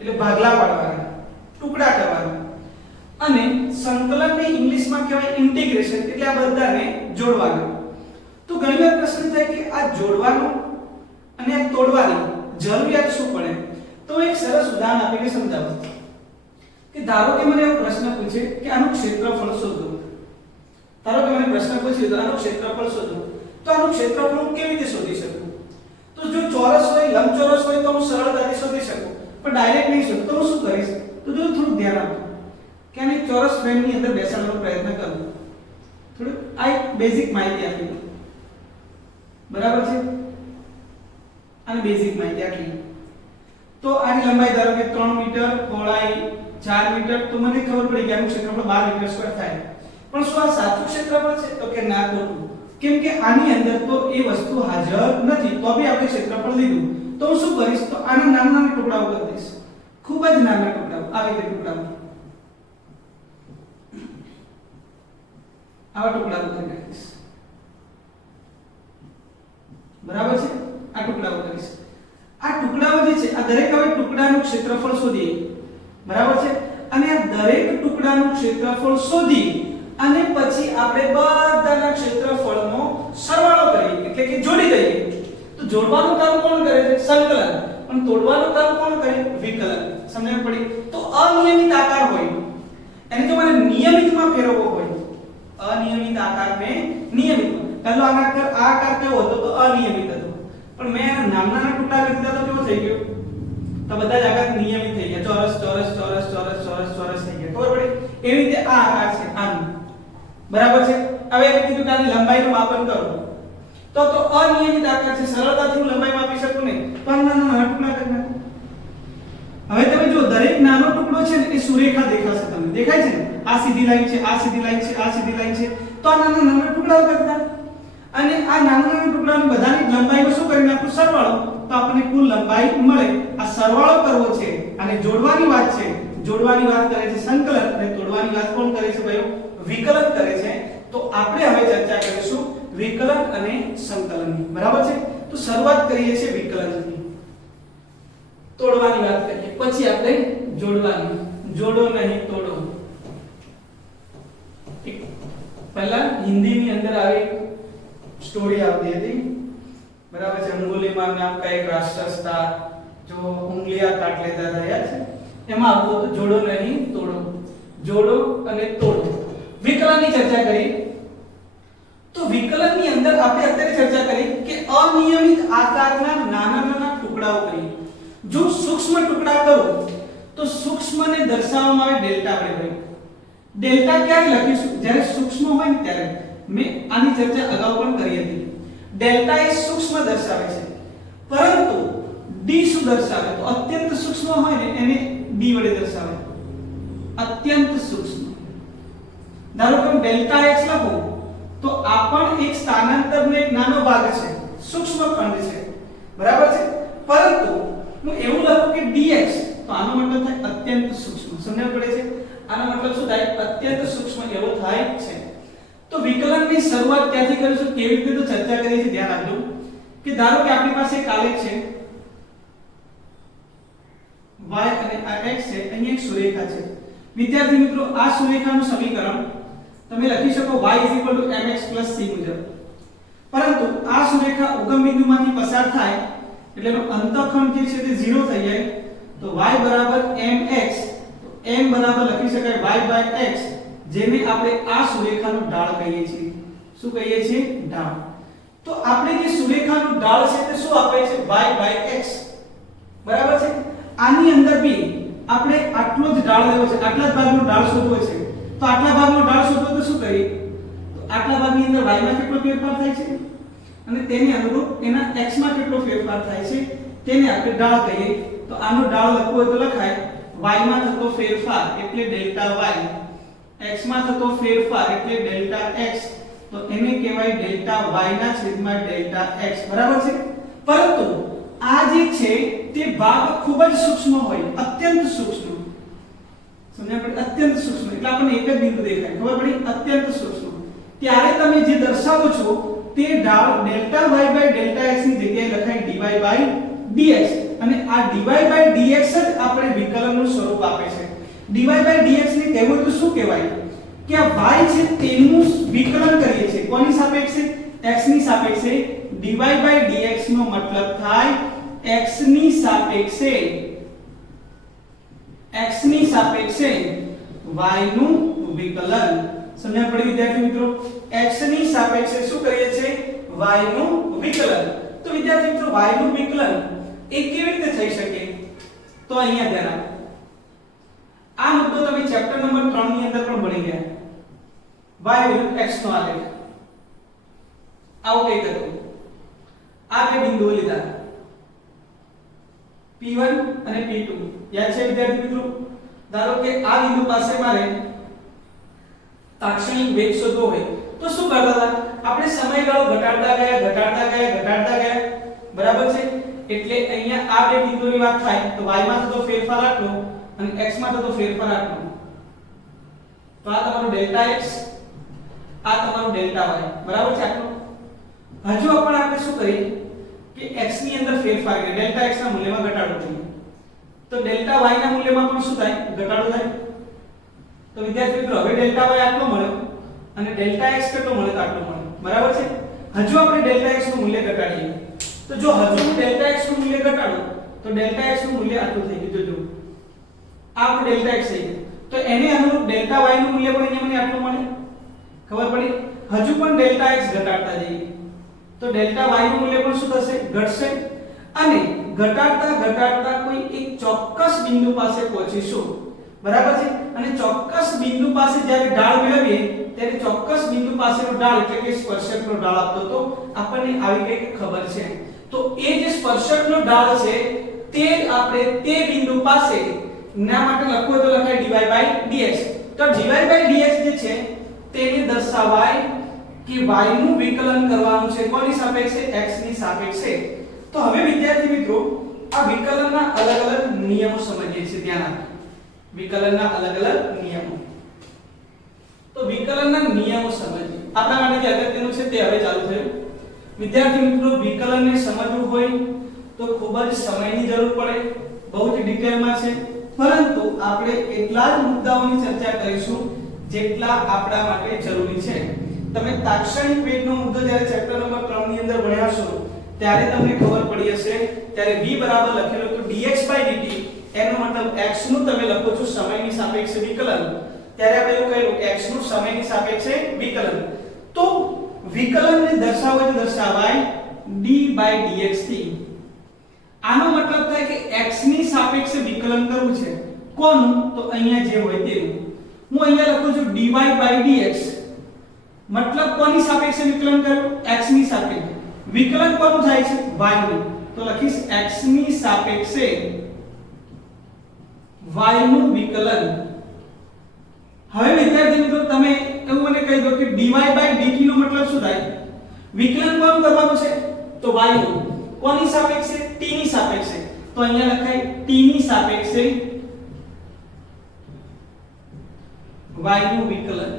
એટલે ભાગલા પાડવાના ટુકડા કરવાના અને સંકલનને ઇંગ્લિશમાં કહેવાય ઇન્ટિગ્રેશન એટલે આ બધાને જોડવાના તો ઘણીવાર પ્રશ્ન થાય કે આ જોડવાનું અને આ તોડવાની જરૂરિયાત શું પડે તો એક સરસ ઉદાહરણ આપીને સમજાવું કે ધારો કે મને એવો પ્રશ્ન પૂછે કે આનું ક્ષેત્રફળ શોધો ધારો કે મને પ્રશ્ન પૂછ્યો તો આનું ક્ષેત્રફળ શોધો તો આનું ક્ષેત્રફળ હું કેવી રીતે શોધી શકું તો જો ચોરસ હોય લંબચોરસ હોય તો હું સરળતાથી શોધી શકું પણ ડાયરેક્ટ નહીં શોધું તો હું શું કરીશ તો જો થોડું ધ્યાન આપજો કે આને ચોરસ ફ્રેમની અંદર બેસાડવાનો પ્રયત્ન કરું થોડું આ એક બેઝિક માહિતી આપી દઉં બરાબર છે આની બેઝિક માહિતી આટલી તો આની લંબાઈ ધારો કે 3 મીટર પહોળાઈ 4 મીટર તો મને ખબર પડી કે આનું ક્ષેત્રફળ 12 મીટર સ્ક્વેર થાય પણ શું આ સાચું ક્ષેત્રફળ છે તો કે ના ખોટું કેમ કે આની અંદર તો એ વસ્તુ હાજર નથી તો બી આપણે ક્ષેત્રફળ લીધું તો હું શું કરીશ તો આના નાના નાના ટુકડાઓ કરી દઈશ ખૂબ જ નાના ટુકડાઓ આવી રીતે ટુકડાઓ આવા ટુકડાઓ કરી નાખીશ બરાબર છે આ ટુકડાઓ કરીશ આ ટુકડાઓ જે છે આ દરેક હવે ટુકડાનું ક્ષેત્રફળ શોધીએ બરાબર છે અને આ દરેક ટુકડાનું ક્ષેત્રફળ શોધી અને પછી આપણે બધાના ક્ષેત્રફળનો સરવાળો કરીએ એટલે કે જોડી દઈએ તો જોડવાનું કામ કોણ કરે છે સંકલન પણ તોડવાનું કામ કોણ કરે વિકલન સમજણ પડી તો અનિયમિત આકાર હોય એને જો મને નિયમિતમાં ફેરવવો હોય અનિયમિત આકારને નિયમિત પહેલો આકાર કેવો હતો તો અનિયમિત હતો પણ મેં નાના નાના ટુકડા કરી દીધા તો કેવો થઈ ગયો તો બધા જ આકાર નિયમિત માપન કરો તો અનિયમિત આકાર છે, સરળતાથી હું લંબાઈ માપી શકું નહીં, તો આ નાના નાના ટુકડા કરી નાખું. હવે તમે જો દરેક નાનો ટુકડો છે ને એ સુરેખા દેખાશે, તમને દેખાય છે ને, આ સીધી લાઈન છે, આ સીધી લાઈન છે, આ સીધી લાઈન છે, તો આ નાના નાના ટુકડાઓ કરતા અને આ નાના નાના ટુકડાની બધાની લંબાઈમાં શું કરી નાખું, સરવાળો, તો આપણને કુલ લંબાઈ મળે. આ સરવાળો કરવો છે અને જોડવાની વાત છે, જોડવાની વાત કરે છે સંકલન અને તોડવાની વાત કોણ કરે છે ભાઈઓ, વિકલન કરે છે. તો આપણે હવે ચર્ચા કરીશું વિકલન અને સંકલનની, બરાબર છે. તો શરૂઆત કરીએ છીએ વિકલનની, તોડવાની વાત કરીએ, પછી આપણે જોડવાની, જોડો નહીં તોડો. પહેલા હિન્દીની અંદર આવી સ્ટોરી આવતી હતી, बराबर છે, અંગુલીમાલ નામ का एक राक्षस था जो उंगलियां काट लेता था, याद છે? એમાં આવતું હતું જોડો નહીં તોડો, જોડો અને તોડો. વિકલનની ચર્ચા કરી તો વિકલનની અંદર આપણે અત્યારે ચર્ચા કરી કે અનિયમિત આકારના નાના નાના ટુકડાઓ કરીએ. જો સૂક્ષ્મ ટુકડા કરો તો સૂક્ષ્મને દર્શાવવામાં આવે ડેલ્ટા વડે ભાઈ. ડેલ્ટા ક્યારે લખીશું, જ્યારે સૂક્ષ્મ હોય ને ત્યારે. મેં આની ચર્ચા અગાઉ પણ કરી હતી. ડેલ્ટા એ સૂક્ષ્મ દર્શાવે છે, પરંતુ ડી શું દર્શાવે, તો અત્યંત સૂક્ષ્મ હોય ને એને ડી વડે દર્શાવે, અત્યંત સૂક્ષ્મ. ધારો કે હું ડેલ્ટા x લખું તો આ પણ એક સ્થાનાંતરનો એક નાનો ભાગ છે, સૂક્ષ્મ ખંડ છે, બરાબર છે. પરંતુ હું એવું લખું કે dx તો આનો મતલબ થાય અત્યંત સૂક્ષ્મ. સમજણ પડે છે? આનો મતલબ શું થાય, અત્યંત સૂક્ષ્મ એવો થાય છે. તો વિકલનની શરૂઆત ક્યાંથી કરીશું, કેવી રીતે, તો ચર્ચા કરી છે, ધ્યાન આપજો. કે ધારો કે આપણી પાસે એક આલેખ છે, y અને આ x છે, અહીં એક સુરેખા છે. વિદ્યાર્થી મિત્રો, આ સુરેખાનું સમીકરણ તમે લખી શકો y mx c મુજબ. પરંતુ આ સુરેખા ઉગમ બિંદુમાંથી પસાર થાય એટલે એનો અંતઃખંડ જે છે તે 0 થઈ જાય, તો y mx, તો m લખી શકાય y x, જેને આપણે આ સુરેખાનું ઢાળ કહીએ છીએ. શું કહીએ છીએ? ઢાળ. તો આપણે જે સુરેખાનું ઢાળ છે તે શું આપે છે, y/x, બરાબર છે. આની અંદર બી આપણે આટલો જ ઢાળ લેવો છે, આટલા જ ભાગનો ઢાળ શોધવો છે. તો આટલા ભાગનો ઢાળ શોધવો તો શું કરીએ, તો આટલા ભાગની અંદર y માં કેટલો ફેરફાર થાય છે અને તેની અનુરૂપ એના x માં કેટલો ફેરફાર થાય છે તેને આપણે ઢાળ કહીએ. તો આનો ઢાળ લખવો હોય તો લખાય y માં થતો ફેરફાર એટલે ડેલ્ટા y, x માં થતો ફેરફાર એટલે ડેલ્ટા x, તો એને કહેવાય ડેલ્ટા y ના છેદમાં ડેલ્ટા x, બરાબર છે. પરંતુ આ જે છે તે ભાગ ખૂબ જ સૂક્ષ્મ હોય, અત્યંત સૂક્ષ્મ. સમજ્યા પડે? અત્યંત સૂક્ષ્મ એટલે આપણને એક જ બિંદુ દેખાય, ખબર પડી? અત્યંત સૂક્ષ્મ. ત્યારે તમે જે દર્શાવો છો તે ઢાળ ડેલ્ટા y ડેલ્ટા x ની જગ્યાએ લખાય dy dx, અને આ dy dx જ આપણે વિકલનનું સ્વરૂપ આપે છે. dy dx ને કહેવું તો શું કહેવાય કે આ y છે તેનું વિકલન કરીએ છીએ, કોની સાપેક્ષે, x ની સાપેક્ષે. dy dx નો મતલબ થાય x ની સાપેક્ષે y નું વિકલન. સમજણ પડી વિદ્યાર્થી મિત્રો? x ની સાપેક્ષે શું કરીએ છીએ, y નું વિકલન. તો વિદ્યાર્થી મિત્રો, y નું વિકલન એ કેવી રીતે થઈ શકે, તો અહીંયા ધ્યાન આપો. આ મુદ્દો તમે ચેપ્ટર નંબર 3 ની અંદર પણ ભણી ગયા. y વિરુદ્ધ x નો આલેખ આવું કઈ હતું. આ બે બિંદુઓ લીધા P1 અને P2, યાદ છે વિદ્યાર્થી મિત્રો? ધારો કે આ બિંદુ પાસે મારે તાક્ષણિક વેગ શોધવો હોય તો શું કરતા હતા આપણે, સમયગાળો ઘટાડતા ગયા, બરાબર છે. એટલે અહીંયા આ બે બિંદુની વાત થાય તો y માં થતો ફેરફાર આટલો અને x માં થતો ફેરફાર આટલો. તો આ તમારો ડેલ્ટા x, આ તમારો ડેલ્ટા y, બરાબર છે. આટલો. હજુ આપણે શું કરીએ કે x ની અંદર ફેરફાર કરીએ, ડેલ્ટા x ના મૂલ્યમાં ઘટાડો કરીએ, તો ડેલ્ટા y ના મૂલ્યમાં પણ શું થાય, ઘટાડો થાય. તો વિદ્યાર્થી મિત્રો, હવે ડેલ્ટા y આટલો મળ્યો અને ડેલ્ટા x કેટલો મળ્યો, આટલો મળ્યો, બરાબર છે. હજુ આપણે ડેલ્ટા x નું મૂલ્ય ઘટાડીએ, તો જો હજુ હું ડેલ્ટા x નું મૂલ્ય ઘટાડું તો ડેલ્ટા x નું મૂલ્ય આટલું થઈ ગયું. જો આ આપણું ડેલ્ટા x થઈ ગયું, તો એને અનુરૂપ ડેલ્ટા y નું મૂલ્ય પણ અહીંયા મને આટલું મળે, ખબર પડી? હજુ પણ ડેલ્ટા x ઘટાડતા જઈએ તો ડેલ્ટા y નું મૂલ્ય પણ શું થશે, ઘટશે. અને ઘટાડતા કોઈ એક ચોક્કસ બિંદુ પાસે પહોંચીશું, બરાબર છે. અને ચોક્કસ બિંદુ પાસે જ્યારે ઢાળ મેળવીએ ત્યારે ચોક્કસ બિંદુ પાસેનો ઢાળ એટલે કે સ્પર્શકનો ઢાળ આપતો તો આપણને આવી કઈ ખબર છે તો એ જે સ્પર્શકનો ઢાળ છે તે આપણે તે બિંદુ પાસે ના માટે લખવું તો લખાય dy/dx તો dy/dx જે છે તેને દર્શાવાય કે y નું વિકલન કરવાનું છે કોની સાપેક્ષે x ની સાપેક્ષે તો હવે વિદ્યાર્થી મિત્રો આ વિકલનના અલગ અલગ નિયમો સમજીએ છીએ ધ્યાન આપો વિકલનના અલગ અલગ નિયમો તો વિકલનના નિયમો સમજીએ આપણા માટે જે અગત્યનું છે તે હવે ચાલુ થયું વિદ્યાર્થી મિત્રો વિકલનને સમજવું હોય તો ખૂબ જ સમયની જરૂર પડે બહુ જ ડિટેલમાં છે પરંતુ આપણે એટલા જ મુદ્દાઓની ચર્ચા કરીશું જેટલા આપણા માટે જરૂરી છે તમે તાક્ષણિક વેગનો મુદ્દો જ્યારે ચેપ્ટર નંબર 3 ની અંદર ભણ્યા છો ત્યારે તમને ખબર પડી હશે ત્યારે v બરાબર લખેલું તો dx/dt એનો મતલબ x નું તમે લખો છો સમયની સાપેક્ષે વિકલન ત્યારે આપણે એવું કહેલું x નું સમયની સાપેક્ષે વિકલન તો વિકલનને દર્શાવાય d/dx થી આનો મતલબ થાય કે x ની સાપેક્ષે વિકલન કરવું છે કોનું તો અહીંયા જે હોય તેનું હું અહીંયા લખું છું dy/dx મતલબ કોની સાપેક્ષે વિકલન કર્યું x ની સાપેક્ષે વિકલન કોનું થાય છે y નું તો લખીશ x ની સાપેક્ષે y નું વિકલન હવે વિદ્યાર્થી મિત્રો તમે એવું મને કહી દો કે dy/dt નો મતલબ શું થાય વિકલન કોનું કરવાનું છે તો y નું કોની સાપેક્ષે t ની સાપેક્ષે તો અહીંયા લખાય t ની સાપેક્ષે y નું વિકલન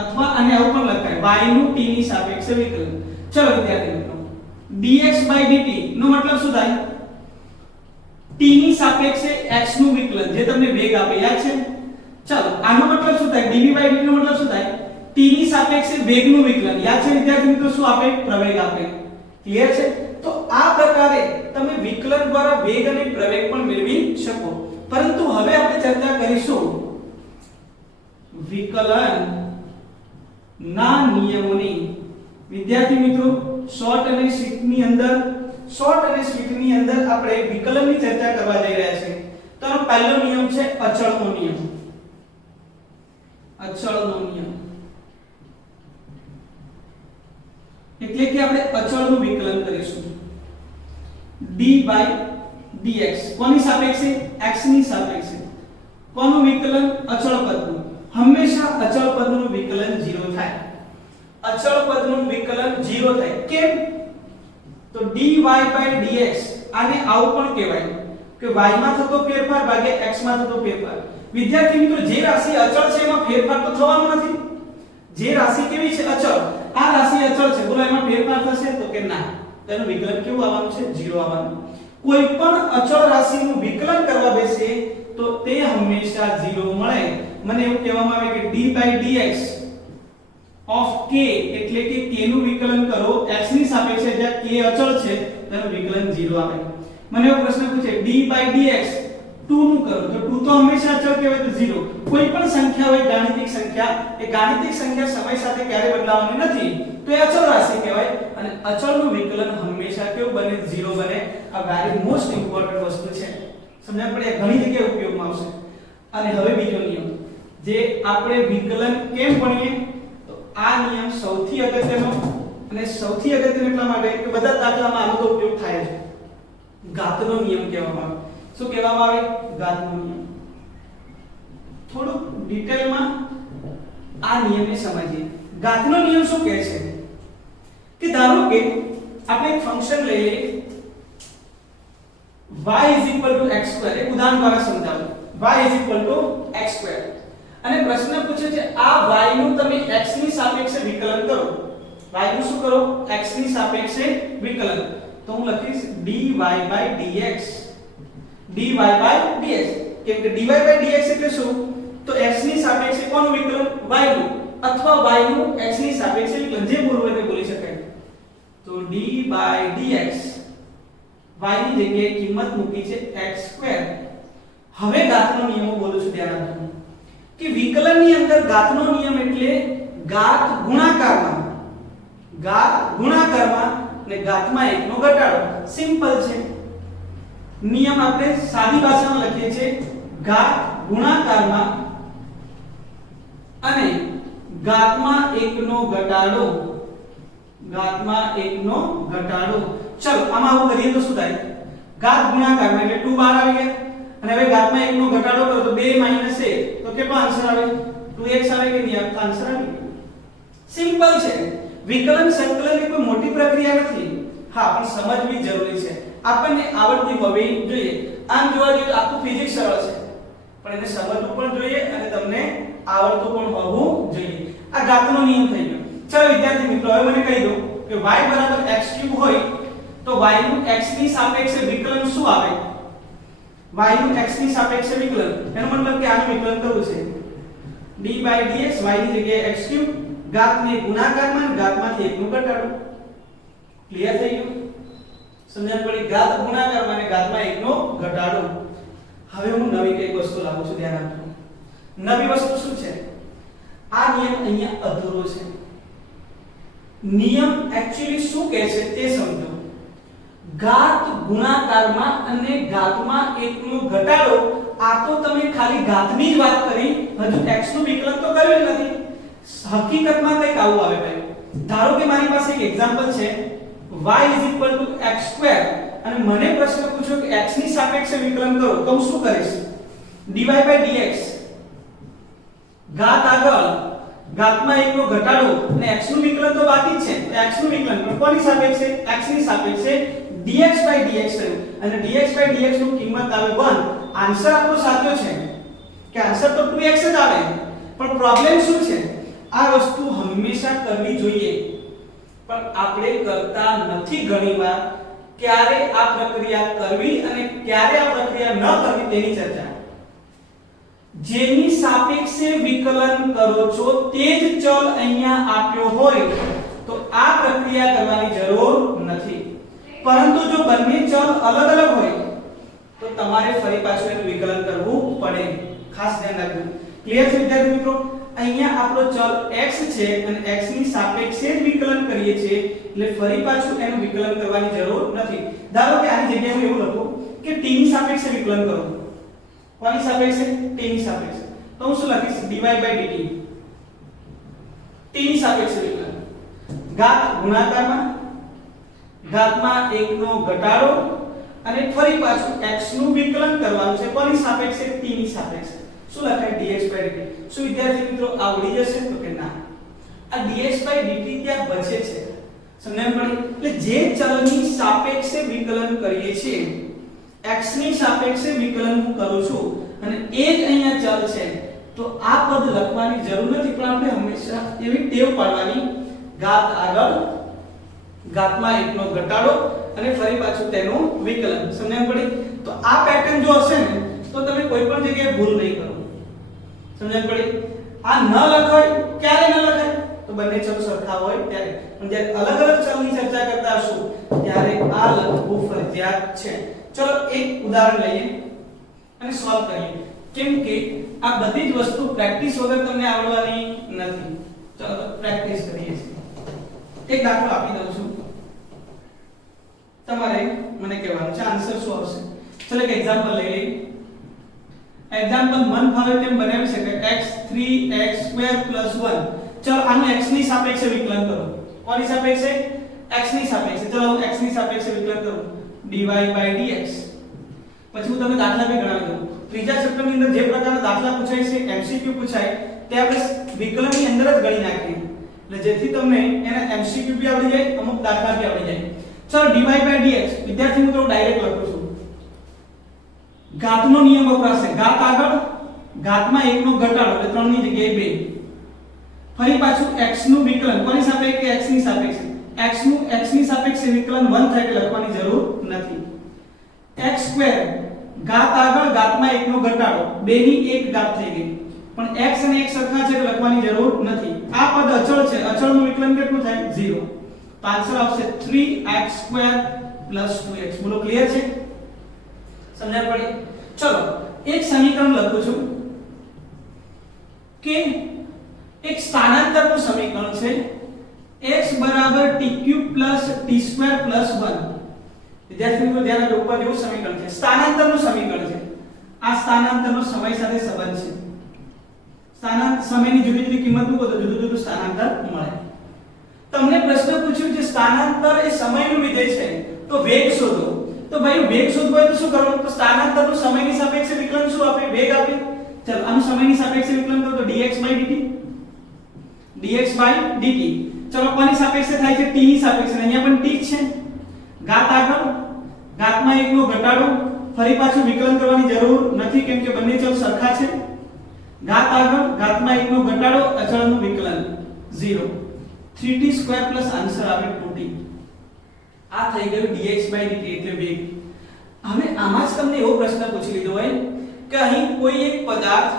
અથવા આને આવું પણ લખાય y નું t ની સાપેક્ષે વિકલન ચલો વિદ્યાર્થી મિત્રો dx/dt નો મતલબ શું થાય t ની સાપેક્ષે x નું વિકલન જે તમને વેગ આપે યાદ છે ચલો આનો મતલબ શું થાય dv/dt નો મતલબ શું થાય t ની સાપેક્ષે વેગનું વિકલન યાદ છે વિદ્યાર્થી મિત્રો શું આપે પ્રવેગ આપે ક્લિયર છે તો આ પ્રકારે તમે વિકલન દ્વારા વેગ અને પ્રવેગ પણ મેળવી શકો પરંતુ હવે આપણે ચર્ચા કરીશું વિકલન ના નિયમોની વિદ્યાર્થી મિત્રો શોર્ટ અને સ્વીટની અંદર આપણે વિકલનની ચર્ચા કરવા જઈ રહ્યા છીએ તો આનો પહેલો નિયમ છે અચળનો નિયમ એટલે કે આપણે અચળનું વિકલન કરીશું d/dx કોની સાપેક્ષે x ની સાપેક્ષે કોનું વિકલન અચળ પદનું હંમેશા અચળ પદનું વિકલન 0 થાય અચળ પદનું વિકલન 0 થાય કેમ તો dy/dx આને આવું પણ કહેવાય કે y માં થતો ફેરફાર ભાગ્યા x માં થતો ફેરફાર વિદ્યાર્થી મિત્રો જે રાશિ અચળ છે એમાં ફેરફાર તો થવાનો નથી જે રાશિ કેવી છે અચળ આ રાશિ અચળ છે બોલો એમાં ફેરફાર થશે તો કે ના તેનું વિકલન કેવું આવવાનું છે 0 આવવાનું કોઈ પણ અચળ રાશિનું વિકલન કરવા બેસે તો તે હંમેશા 0 મળે મને એવું કહેવામાં આવે કે d/dx ઓફ k એટલે કે k નું વિકલન કરો x ની સાપેક્ષે જ્યાં k અચળ છે તેનું વિકલન 0 આવે મને એવો પ્રશ્ન પૂછે d/dx 2 નું કરો તો 2 તો હંમેશા અચળ કહેવાય તો 0 કોઈ પણ સંખ્યા હોય ગાણિતિક સંખ્યા એ ગાણિતિક સંખ્યા સમય સાથે ક્યારે બદલાવાની નથી તો એ અચળ રાશિ કહેવાય અને અચળનું વિકલન હંમેશા કેવું બને 0 બને આ વેરી મોસ્ટ ઇમ્પોર્ટન્ટ વસ્તુ છે સમજણ પડે ઘણી જગ્યાએ ઉપયોગમાં આવશે અને હવે બીજો નિયમ જે આપણે વિકલન કેમ ભણીએ તો આ નિયમ સૌથી અગત્યનો અને સૌથી અગત્યનો એટલા માટે કે બધા દાખલામાં આનો તો ઉપયોગ થાય છે ઘાતનો નિયમ કહેવામાં આવે શું કહેવામાં આવે ઘાતનો નિયમ થોડું ડિટેલમાં આ નિયમને સમજીએ ઘાતનો નિયમ શું કહે છે કે ધારો કે આપણે એક ફંક્શન લઈએ y x2 એક ઉદાહરણ દ્વારા સમજાવું y x2 અને પ્રશ્ન પૂછે છે આ y નું તમે x ની સાપેક્ષે વિકલન કરો y નું શું કરો x ની સાપેક્ષે વિકલન તો હું લખીશ dy/dx કેમ કે dy/dx એટલે શું તો x ની સાપેક્ષે કોનું વિકલન y નું અથવા y નું x ની સાપેક્ષે વિકલન જે બોલવું હોય તે બોલી શકાય તો d/dx y ની જગ્યાએ કિંમત મૂકી છે x2 હવે ઘાતનો નિયમો બોલું છું ધ્યાન રાખજો કે વિકલનની અંદર ઘાતનો નિયમ એટલે ઘાત ગુણાકારમાં ને ઘાતમાં 1 નો ઘટાડો સિમ્પલ છે નિયમ આપણે સાદી ભાષામાં લખીએ છીએ ઘાત ગુણાકારમાં અને ઘાતમાં 1 નો ઘટાડો, ઘાતમાં 1 નો ઘટાડો. ચલો આમાં આવું કરીએ તો શું થાય? ઘાત ગુણાકારમાં એટલે 2 બહાર આવી ગયા અને હવે ઘાતમાં 1 નો ઘટાડો કરો તો 2 - 1 તો કેટલો આન્સર આવે? 2x આવે કે નહીં? આ આન્સર આવે. સિમ્પલ છે. વિકલન સંકલન એ કોઈ મોટી પ્રક્રિયા નથી. હા પણ સમજવી જરૂરી છે. આપણને આવડતી હોવી જોઈએ. આમ જોવા જઈએ તો આખું ફિઝિક્સ સરળ છે પણ એને સમજવું પણ જોઈએ અને તમને આવડતું પણ હોવું જોઈએ. આ ઘાતનો નિયમ થઈ ગયો. ચલો વિદ્યાર્થી મિત્રો હવે મને કહી દો કે y x³ હોય તો y નું x ની સાપેક્ષે વિકલન શું આવે? y નું x ની સાપેક્ષે વિકલન એનો મતલબ કે આનું વિકલન કરવું છે d/dx y ની જગ્યાએ x³ ઘાતને ગુણાકારમાં અને ઘાતમાંથી 1 નો ઘટાડો. ક્લિયર થઈ ગયું? સમજણ પડી? ઘાત ગુણાકારમાં અને ઘાતમાં 1 નો ઘટાડો. હવે હું નવી કઈ વસ્તુ લાવું છું, ધ્યાન આપજો. નવી વસ્તુ શું છે? આ નિયમ અહીંયા અધૂરો છે. નિયમ એક્ચ્યુઅલી શું કહે છે તે સમજો. ઘાત ગુણાકારમાં અને ઘાતમાં 1 નો ઘટાડો. આ તો તમે ખાલી ઘાતની જ વાત કરી, હજુ x નું વિકલન તો કર્યું જ નથી. હકીકતમાં કંઈક આવું આવે ભાઈ. ધારો કે મારી પાસે એક એક્ઝામ્પલ છે y x² અને મને પ્રશ્ન પૂછ્યો કે x ની સાપેક્ષે વિકલન કરો તો હું શું કરીશ? dy/dx ઘાત આગળ ઘાતમાં 1 નો ઘટાડો અને x નું વિકલન તો બાકી જ છે. તો x નું વિકલન પણ કોની સાપેક્ષે? x ની સાપેક્ષે dx/dx થયું અને dx/dx નું કિંમત આવે 1. આન્સર આપણો સાચો છે કે આન્સર તો 2x જ આવે. પણ પ્રોબ્લેમ શું છે? આ વસ્તુ હંમેશા કરવી જોઈએ પણ આપણે કરતા નથી ઘણીવાર. ક્યારે આ પ્રક્રિયા કરવી અને ક્યારે આ પ્રક્રિયા ન કરવી તેની ચર્ચા. જેની સાપેક્ષે વિકલન કરો છો તે જ ચલ અહીંયા આપ્યો હોય તો આ પ્રક્રિયા કરવાની જરૂર નથી. પરંતુ જો બંને ચલ અલગ અલગ હોય તો તમારે ફરી પાછું એનું વિકલન કરવું પડે. ખાસ ધ્યાન રાખજો. ક્લિયર છે વિદ્યાર્થી મિત્રો? અહીંયા આપણો ચલ x છે અને x ની સાપેક્ષે જ વિકલન કરીએ છીએ એટલે ફરી પાછું એનું વિકલન કરવાની જરૂર નથી. ધારો કે આની જગ્યાએ હું એવું લખું કે t ની સાપેક્ષે વિકલન કરો. કોની સાપેક્ષે? t ની સાપેક્ષે. તો હું શું લખીશ? dy/dt t ની સાપેક્ષે વિકલન. ઘાત ગુણાકારમાં ઘાતમાં 1 નો ઘટાડો અને ફરી પાછું x નું વિકલન કરવાનું છે. કોની સાપેક્ષે? t ની સાપેક્ષે. શું લખાય? dx/dt. શું વિદ્યાર્થી મિત્રો આવડી જશે? તો કે ના. આ dx/dt ત્યાં બચે છે. સમજણ પડી? એટલે જે ચલની સાપેક્ષે વિકલન કરીએ છીએ x ની સાપેક્ષે વિકલન હું કરું છું અને એ જ અહીંયા ચલ છે તો આ પદ લખવાની જરૂર નથી. પણ આપણે હંમેશા એવી ટેવ પાડવાની ઘાત આગળ ઘાતમાં 1 નો ઘટાડો અને ફરી પાછું તેનું વિકલન. સમજણ પડી? તો આ પેટર્ન જો હશે ને તો તમે કોઈ પણ જગ્યાએ ભૂલ નહીં કરો. સમજણ પડી? આ ન લખાય ક્યારે ન લખાય? તો બંને ચલ સરખા હોય ત્યારે. પણ જ્યારે અલગ અલગ ચલની ચર્ચા કરતા હશું ત્યારે આ લખવું ફરજિયાત છે. ચલો એક ઉદાહરણ લઈએ અને સોલ્વ કરીએ. કેમ કે આ બધી જ વસ્તુ પ્રેક્ટિસ વગર તમને આવડવાની નથી. ચલો તો પ્રેક્ટિસ કરીએ છીએ. એક દાખલો આપી દઉં છું. તમારે મને કહેવાનું છે આન્સર શું આવશે. ચલો એક એક્ઝામ્પલ લઈ લઈએ. એક્ઝામ્પલ મન ભાવે તેમ બનાવી શકાય. x3x² + 1. ચલો આનું x ની સાપેક્ષે વિકલન કરો. કોની સાપેક્ષે? x ની સાપેક્ષે. ચલો હું x ની સાપેક્ષે વિકલન કરું dy/dx. પછી હું તમને દાખલા બી ગણાવી દઉં. ત્રીજા ચેપ્ટરની અંદર જે પ્રકારના દાખલા પૂછાય છે MCQ પૂછાય તે આપણે વિકલનની અંદર જ ગણી નાખીએ એટલે જેથી તમને એના MCQ બી આવડી જાય, અમુક દાખલા બી આવડી જાય. ચલો dy/dx વિદ્યાર્થી મિત્રો ડાયરેક્ટ લખું છું. ઘાતનો નિયમ વપરાશે. ઘાત આગળ ઘાતમાં 1 નો ઘટાડો એટલે 3 ની જગ્યાએ 2. ફરી પાછું x નું વિકલન કોની સાપેક્ષે? x ની સાપેક્ષે. x ની સાપેક્ષે વિકલન 1 થાય એટલે લખવાની જરૂર નથી. x² ઘાત આગળ ઘાતમાં 1 નો ઘટાડો 2 ની 1 ઘાત થઈ ગઈ. પણ x અને x સરખા છે એટલે લખવાની જરૂર નથી. આ પદ અચળ છે. અચળનું વિકલન કેટલું થાય? 0. તો આન્સર આવશે 3x² + 2x. બોલો ક્લિયર છે? સમજણ પડી? ચલો એક સમીકરણ લખું છું કે એક સ્થાનાંતરનું સમીકરણ છે x = t³ + t² + 1. વિદ્યાર્થી મિત્રો ધ્યાન આપો. ઉપર જેવું સમીકરણ છે. સ્થાનાંતરનું સમીકરણ છે. આ સ્થાનાંતરનો સમય સાથે સંબંધ છે. સ્થાનાંતર સમયની જુદી જુદી કિંમત મૂકો તો જુદું જુદું સ્થાનાંતર મળે. તમને પ્રશ્ન પૂછ્યું છે સ્થાનાંતર એ સમયનું વિધેય છે તો વેગ શોધો. તો ભાઈ વેગ શોધવો હોય તો શું કરવાનું? તો સ્થાનાંતરનું સમયની સાપેક્ષે વિકલન શું આપે? વેગ આપે. ચાલો આનું સમયની સાપેક્ષે વિકલન કરો તો dx/dt dx/dt. ચલો કોની સાપેક્ષે થાય છે? t ની સાપેક્ષે. અહીંયા પણ t જ છે. ઘાત આગળ, ઘાતમાં 1 નો ઘટાડો, ફરી પાછું વિકલન કરવાની જરૂર નથી કેમ કે બંને ચલ સરખા છે. ઘાત આગળ, ઘાતમાં 1 નો ઘટાડો, અચળનું વિકલન 0. 3t² પ્લસ આન્સર આવે 2t. આ થઈ ગયું dx/dt એટલે વેગ. હવે આમાં જ તમને એવો પ્રશ્ન પૂછી લીધો હોય કે અહીં કોઈ એક પદાર્થ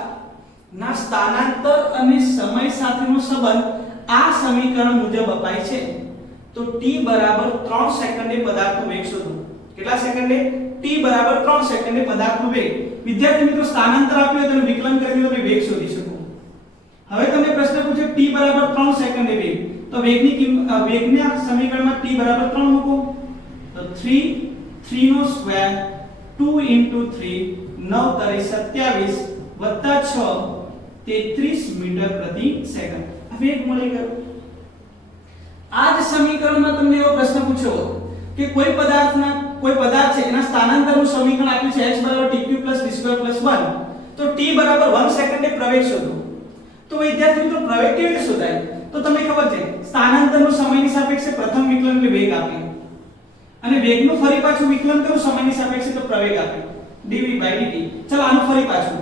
ના સ્થાનાંતર અને સમય સાથેનો સંબંધ આ સમીકરણ મુજબ અપાય છે તો t બરાબર 3 સેકન્ડે પદાર્થનો વેગ શોધો. કેટલા સેકન્ડે? t બરાબર 3 સેકન્ડે પદાર્થનો વેગ. વિદ્યાર્થી મિત્રો સ્થાનાંતર આપ્યું તો વિકલન કરીને તમે વેગ શોધી શકો. હવે તમને પ્રશ્ન પૂછ્યો t બરાબર 3 સેકન્ડે વેગ. તો વેગની વેગના સમીકરણમાં t બરાબર 3 મૂકો તો 3 નો સ્ક્વેર 2 * 3 9 * 27 + 6 33 મીટર પ્રતિ સેકન્ડ. આ વેગ મળી ગયો. આ જ સમીકરણમાં તમને એવો પ્રશ્ન પૂછ્યો કે કોઈ પદાર્થ છે એના સ્થાનાંતરનું સમીકરણ આપ્યું છે h = tq + v² + 1 તો t બરાબર 1 સેકન્ડે પ્રવેગ શોધો. તો વિદ્યાર્થી મિત્રો પ્રવેગ કેવી રીતે શોધાય? તો તમને ખબર છે સ્થાનાંતરનું સમયની સાપેક્ષે પ્રથમ વિકલન એટલે વેગ આપે અને વેગનું ફરી પાછું વિકલન કરું સમયની સાપેક્ષે તો પ્રવેગ આપે dv/dt. ચલો આનું ફરી પાછું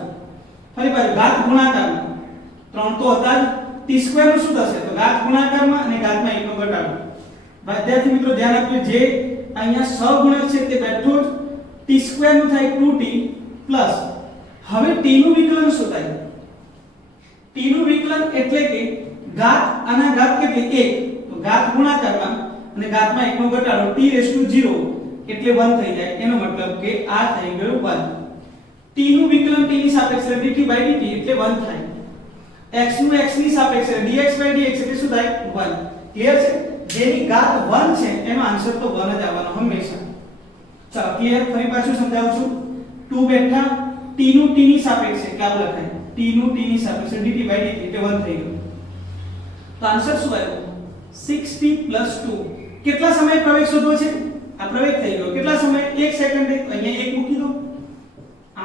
ઘાત ગુણાકારમાં 3 તો હતા જ t² નું શું થશે? તો ઘાત ગુણાકારમાં અને ઘાતમાં 1 નો ઘટાડો. વિદ્યાર્થી મિત્રો ધ્યાન આપજો જે અહીંયા સહગુણક છે તે બેઠો જ t² નું થાય 2t પ્લસ હવે t નું વિકલન શું થાય? t નું વિકલન એટલે કે ઘાત આના ઘાત કેટલી? 1 તો ઘાત ગુણાકારમાં અને ઘાતમાં 1 નો ઘટાડો t⁻0 એટલે 1 થઈ જાય. એનો મતલબ કે આ થઈ ગયો 1. t નું વિકલન t ની સાપેક્ષે dt/dt એટલે 1 થાય. x નું x ની સાપેક્ષે dx/dx એટલે શું થાય? 1. ક્લિયર છે? જેની ઘાત 1 છે એનો આન્સર તો 1 જ આવવાનો હંમેશા. ચાલો ક્લિયર? ફરી પાછું સમજાવું છું. 2 બેઠા t નું t ની સાપેક્ષે એટલે આવું લખાય t નું t ની સાપેક્ષે dt/dt એટલે 1 થઈ ગયું. તો આન્સર શું આવ્યો? 6t + 2. કેટલા સમય પ્રવેગ શોધવો છે? આ પ્રવેગ થઈ ગયો. કેટલા સમય? 1 સેકન્ડે. અહીંયા 1 મૂકી દો.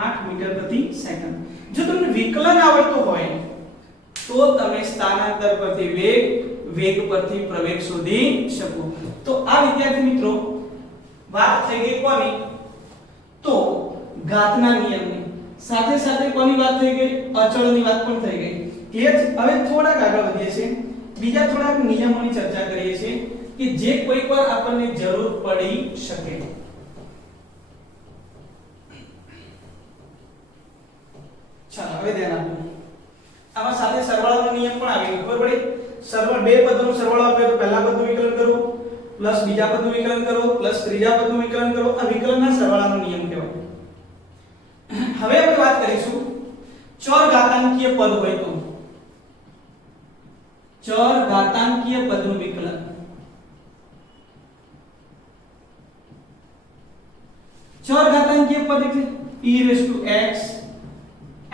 8 મીટર પ્રતિ સેકન્ડ. જો તમને વિકલન આવડતું હોય તો તમે સ્થાનાંતર પરથી વેગ પરથી પ્રવેગ શોધી શકો. તો આ વિદ્યાર્થી મિત્રો વાત થઈ ગઈ કોની? તો ઘાતના નિયમની. સાથે સાથે કોની વાત થઈ ગઈ? અચળની વાત પણ થઈ ગઈ. ક્લિયર છે? હવે થોડાક આગળ વધીએ છીએ. બીજા થોડાક નિયમોની ચર્ચા કરીએ છીએ કે જે કોઈકવાર આપણને જરૂર પડી શકે. ચાલો હવે ધ્યાન આપો. આમાં સાથે સરવાળાનો નિયમ પણ આવી ગયો. ખબર પડી? બે પદોનો સરવાળો આપ્યો તો પહેલા પદનું વિકલન કરો પ્લસ બીજા પદનું વિકલન કરો પ્લસ ત્રીજા પદનું વિકલન કરો. આ વિકલનના સરવાળાનો નિયમ કહેવાય. હવે આપણે વાત કરીશું ચર ઘાતાંકીય પદ હોય તો ચર ઘાતાંકીય પદનું વિકલન. ચર ઘાતાંકીય પદ એટલે e⁻x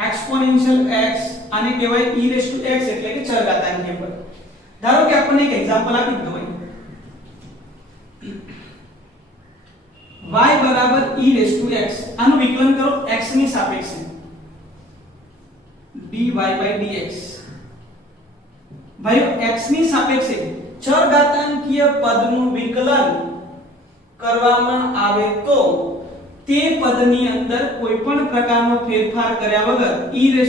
exponential x આને કહેવાય e⁻x એટલે કે ચર ઘાતાંકીય પદ. ધારો કે આપણને એક એક્ઝામ્પલ આપી દીધું હોય y e⁻x આનું વિકલન કરો x ની સાપેક્ષે dy/dx. ભાઈ x ની સાપેક્ષે ચર ઘાતાંકીય પદનું વિકલન કરવામાં આવે તો તે પદની અંદર કોઈ પણ પ્રકારનો ફેરફાર કર્યા વગર e⁻x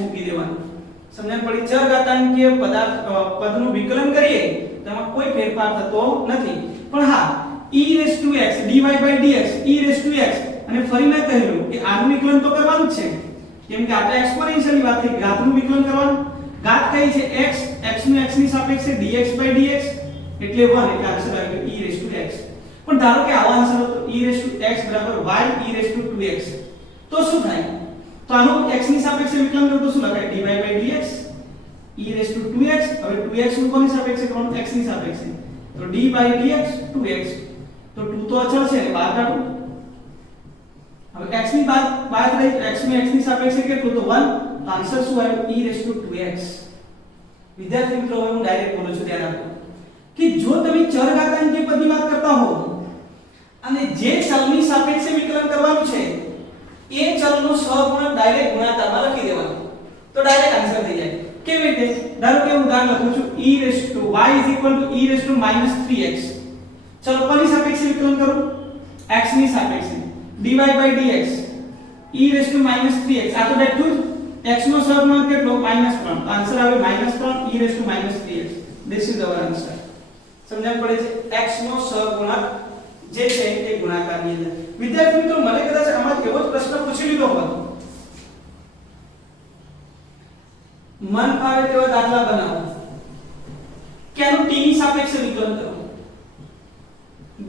મૂકી દેવાનું. સમજણ પડી? ચર ઘાતાંકીય પદનું વિકલન કરીએ તો એમાં કોઈ ફેરફાર થતો નથી. પણ હા e⁻x dy/dx e⁻x અને ફરી મેં કહ્યું કે આનું વિકલન તો કરવાનું જ છે કેમ કે આપણે એક્સપોનેન્શિયલ ની વાત થઈ. ઘાતનું વિકલન કરવાનું. ઘાત કઈ છે? x. x નું x ની સાપેક્ષે dx/dx એટલે 1 એટલે આન્સર આવી ગયો e⁻x. પણ ધારો કે આવો આન્સર હતો e⁻x = y e⁻2x તો શું થાય? તો આનું x ની સાપેક્ષે વિકલન કરો તો શું લખાય? dy/dx e⁻2x. હવે 2x નું કોની સાપેક્ષે કરવાનું? x ની સાપેક્ષે તો d/dx 2x. તો 2 તો અચળ છે એટલે બહાર કાઢો. હવે x ની બાદ રહી x નું x ની સાપેક્ષે કેટલું? તો 1 તો આન્સર શું આવ્યો e2x। વિદ્યાર્થી મિત્રો હવે હું ડાયરેક્ટ બોલું છું, ધ્યાન આપો કે જો તમે ચરઘાતાંકીય પદની વાત કરતા હો અને જે ચલની સાપેક્ષે વિકલન કરવાનું છે એ ચલનો સહગુણક ડાયરેક્ટ ગુણાકારમાં લખી દેવાનો તો ડાયરેક્ટ આન્સર થઈ જાય। કેવી રીતે? ધારો કે હું ઉદાહરણ લખું છું y e−3x। ચલો કોની સાપેક્ષે વિકલન કરું? x ની સાપેક્ષે dy/dx e−3x। આ તો બેઠું x નો સહગુણક કેટલો? -3। તો આન્સર આવે -3 e−3x। This is our answer. સમજણ પડે છે? x નો સહગુણક જે છે એ ગુણાકારની અંદર। વિદ્યાર્થી મિત્રો મને કદાચ આમાં એવો જ પ્રશ્ન પૂછી લીધો હોત, મન ફાવે તેવા દાખલા બનાવો કે આનું t ની સાપેક્ષે વિકલન કરો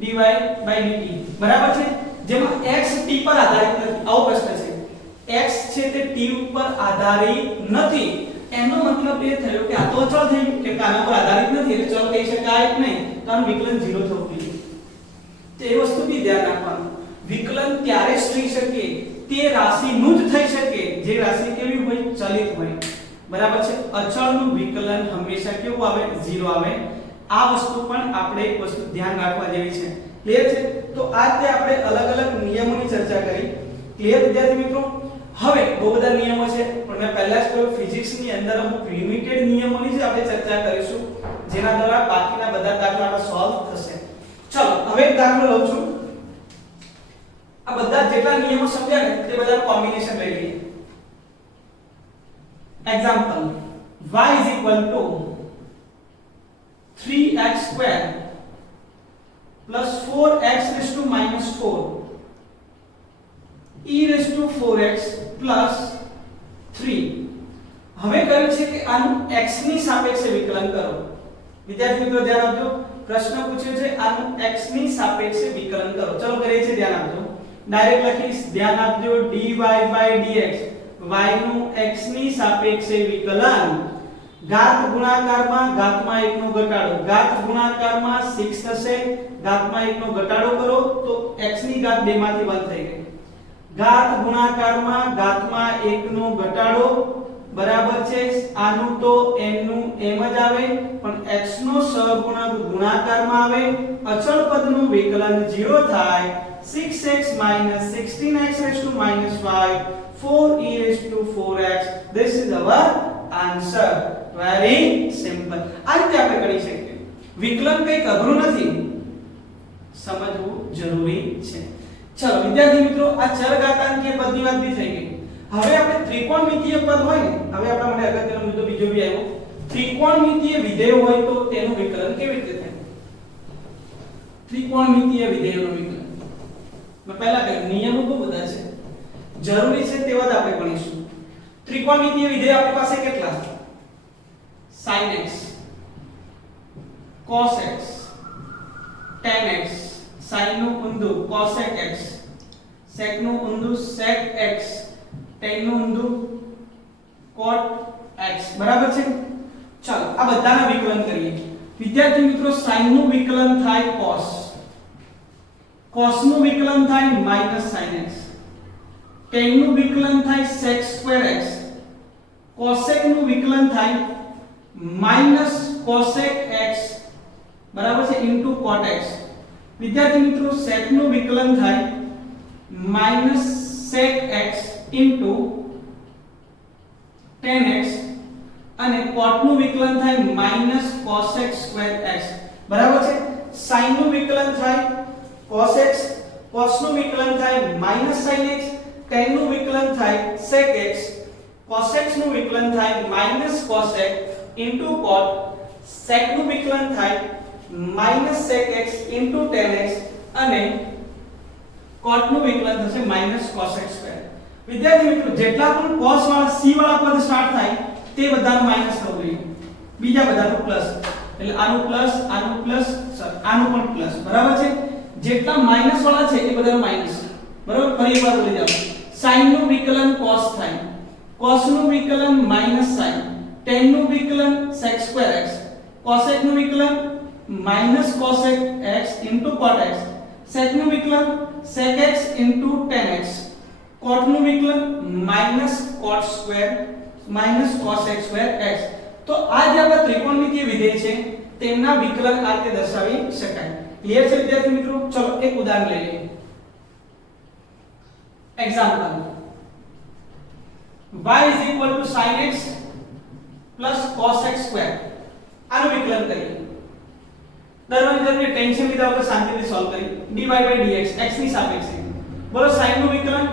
dy/dt, બરાબર છે, જેમાં x t પર આધારિત નથી। આવો પ્રશ્ન છે, x છે તે t ઉપર આધારિત નથી, એનો મતલબ એ થયો કે આ તો અચળ થઈ ગયું કે આના પર આધારિત નથી એટલે ચલ કહી શકાય નહીં, તો આનું વિકલન 0 થવું જોઈએ। તો એ વસ્તુ બી ધ્યાન રાખવાનું, વિકલન ત્યારે જ થઈ શકે તે રાશિનું જ થઈ શકે જે રાશિ કેવી હોય? ચલિત હોય, બરાબર છે। અચળનું વિકલન હંમેશા કેવું આવે? 0 આવે। આ વસ્તુ પણ આપણે એક વસ્તુ ધ્યાન રાખવા જેવી છે। ક્લિયર છે? તો આ રીતે આપણે અલગ અલગ નિયમોની ચર્ચા કરી। ક્લિયર વિદ્યાર્થી મિત્રો? હવે બહુ બધા નિયમો છે પણ મેં પહેલા જ કહ્યું ફિઝિક્સની અંદર અમુક લિમિટેડ નિયમોની જ આપણે ચર્ચા કરીશું જેના દ્વારા બાકીના બધા દાખલા આપણા સોલ્વ થશે। ચલો હવે એક દાખલો લઉં છું, આ બધા જેટલા નિયમો સમજ્યા ને તે બધાનું કોમ્બિનેશન લઈ લઈએ। Example y 3x² plus 4x⁻4 e⁴x plus 3। હવે કહ્યું છે કે આનું x ની સાપેક્ષે વિકલન કરો। વિદ્યાર્થી મિત્રો ધ્યાન આપજો, પ્રશ્ન પૂછ્યો છે આનું x ની સાપેક્ષે વિકલન કરો। ચલો કરીએ છીએ, ધ્યાન આપજો, ડાયરેક્ટ લખીશ, ધ્યાન આપજો, dy/dx y નું x ની સાપેક્ષે વિકલન, ઘાત ગુણાકારમાં ઘાતમાં 1 નો ઘટાડો, ઘાત ગુણાકારમાં 6 થશે, ઘાતમાં 1 નો ઘટાડો કરો તો x ની ઘાત 2 માંથી 1 થઈ ગઈ, ઘાત ગુણાકારમાં ઘાતમાં 1 નો ઘટાડો, બરાબર છે। આનું તો m નું m જ આવે પણ x નો સહગુણક ગુણાકારમાં આવે, અચળ પદનું વિકલન 0 થાય, 6x - 16x⁻5 4e⁴x। This is our answer. Very simple। આ રીતે આપણે કરી શકીએ। વિકલન કંઈક અઘરું નથી, સમજવું જરૂરી છે। ચલો વિદ્યાર્થી મિત્રો આ ચરઘાતાંકીય પદની વાત બી થઈ ગઈ। હવે આપણે ત્રિકોણમિતીય પદ હોય ને, હવે આપણા માટે અગત્યનો મુદ્દો બીજો બી આવ્યો, ત્રિકોણમિતીય વિધેય હોય તો તેનું વિકલન કેવી રીતે થાય? ત્રિકોણમિતીય વિધેયનું વિકલન મેં પહેલા કહ્યું નિયમો બહુ બધા છે, જરૂરી છે તેવા જ આપણે ભણીશું। ત્રિકોણમિતીય વિધેય આપણી પાસે કેટલા? sin x, cos x, tan x, sin નું ઊંધું cosec x, sec નું ઊંધું sec x, tan નું ઊંધું cot x, બરાબર છે। ચાલો આ બધાના વિકલન કરીએ। વિદ્યાર્થી મિત્રો sin નું વિકલન થાય cos, cos નું વિકલન થાય -sin x, tan નું વિકલન થાય sec²x, cosec નું વિકલન થાય -cosec x, બરાબર છે, ઇન્ટુ cot x। વિદ્યાર્થી મિત્રો sec નું વિકલન થાય -sec x into tan x અને cot નું વિકલન થાય -cosec²x, બરાબર છે। sin નું વિકલન થાય cos x, cos નું વિકલન થાય -sin x, tan નું વિકલન થાય sec x, cosec નું વિકલન થાય -cosec ઇન્ટુ cot, sec નું વિકલન થાય -sec x into tan x અને cot નું વિકલન થશે -cosec²। વિદ્યાર્થી મિત્રો જેટલા પણ cos વાળા c વાળા પદ સ્ટાર્ટ થાય તે બધાનું માઈનસ થવું જોઈએ, બીજા બધાનું પ્લસ, એટલે આનું પ્લસ આનું પણ પ્લસ, બરાબર છે। જેટલા માઈનસ વાળા છે એ બધાનું માઈનસ, બરાબર। ફરી એકવાર બોલી જાવ, sin નું વિકલન cos થાય, cos નું વિકલન -sin, tan નું વિકલન sec²x, cosec નું વિકલન -cosec x into cot x, sec નું વિકલન sec x into tan x, cot નું વિકલન -cot² minus cos x square x. તો આ જે આપણા ત્રિકોણમિતિય વિધેય છે તેમના વિકલન આ રીતે દર્શાવી શકાય. ક્લિયર છે વિદ્યાર્થી મિત્રો? ચલો એક ઉદાહરણ લઈએ. Example y is equal to sin x plus cos x square. આનું વિકલન કરીએ. દરવાની તમને ટેન્શન લીધા વગર શાંતિથી સોલ્વ કરી. dy by dx x ની સાપેક્ષે. બોલો sin નું વિકલન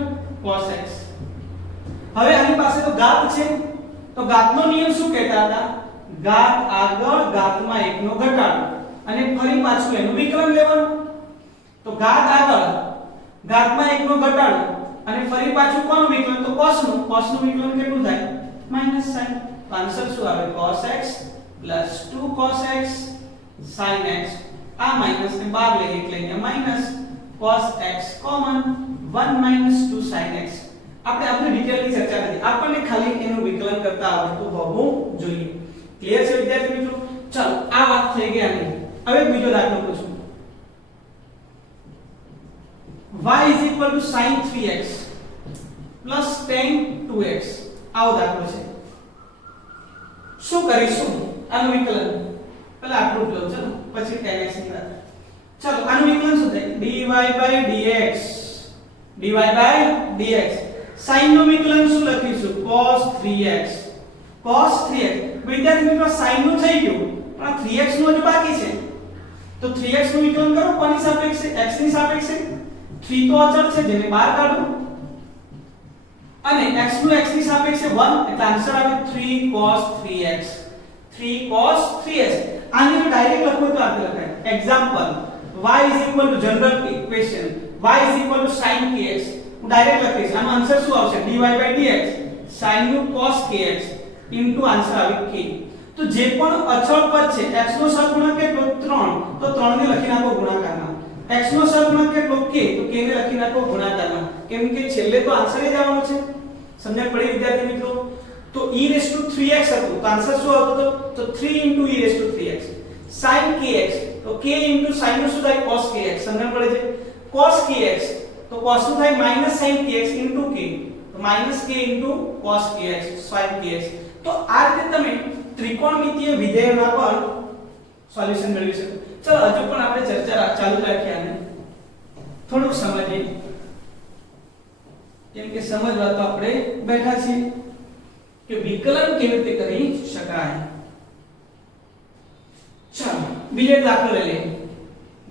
cos x. હવે આની પાસે તો ઘાત છે, તો ઘાતનો નિયમ શું કહેતા હતા? ઘાત આગળ ઘાતમાં 1 નો ઘટાડો અને ફરી પાછું એનું વિકલન લેવાનું. તો ઘાત આગળ ઘાતમાં 1 નો ઘટાડો અને ફરી પાછું કોનું વિકલન? તો cos નું વિકલન કેટલું થાય? Minus sin. તો આન્સર શું આવે? cos x 2 cos x sin x. આ માઈનસ ને બહાર લઈએ એટલે અહીંયા minus cos x common 1 - 2 sin x. આપણે આપણી ડિટેલની ચર્ચા નથી, આપણને ખાલી એનું વિકલન કરતા આવડતું હોવું જોઈએ. ક્લિયર છે વિદ્યાર્થી મિત્રો? ચલો આ વાત થઈ ગઈ આની. હવે બીજો દાખલો પૂછું. y is equal to sin 3x plus tan 2x. આવો દાખલો છે. શું કરીશું આનું વિકલન? પહેલા આટલું લો, ચલો પછી tan x ની વાત. ચલો આનું વિકલન શું થાય? dy by dx. sin નું વિકલન શું લખીશું? cos 3x. વિદ્યાર્થી મિત્રો sin નું થઈ ગયું, પણ 3x નું હજુ બાકી છે. તો 3x નું વિકલન કરો કોની સાપેક્ષે? x ની સાપેક્ષે. 3 તો અચળ છે જેને બહાર કાઢો અને x નું x ની સાપેક્ષે 1 એટલે આન્સર આવે 3 cos 3x. આને ડાયરેક્ટ લખવું તો આ રીતે લખાય. Example y is equal to general equation y is equal to sin kx. હું ડાયરેક્ટ લખીશ. આનો આન્સર શું આવશે? dy by dx sin નું cos kx ઇન્ટુ આન્સર આવે k. તો જે પણ અચળ પદ છે x નો સહગુણક કેટલો? 3. તો 3 ને લખી નાખો ગુણાકારમાં. x નો સહગુણક કેટલો? k. તો k ને લખી નાખો ગુણાકારમાં, કેમ કે છેલ્લે તો આન્સર જ આવવાનો છે. સમજણ પડી વિદ્યાર્થી મિત્રો? તો e3x હતું, તો આન્સર શું આવતો? તો 3 e3x. sin kx તો k sin નું શું થાય? cos kx. સમજણ પડે છે? cos kx તો cos નું થાય sin kx k. તો k cos kx sin kx. તો આ રીતે તમે ત્રિકોણમિતિય વિધેયના પર સોલ્યુશન મેળવી શકો. ચલો હજુ પણ આપણે ચર્ચા ચાલુ રાખીએ આને. થોડુંક સમજીએ, કેમ કે સમજવા તો આપણે બેઠા છીએ કે વિકલન કેવી રીતે કરી શકાય. ચાલો બીજો દાખલો લઈ લઈએ.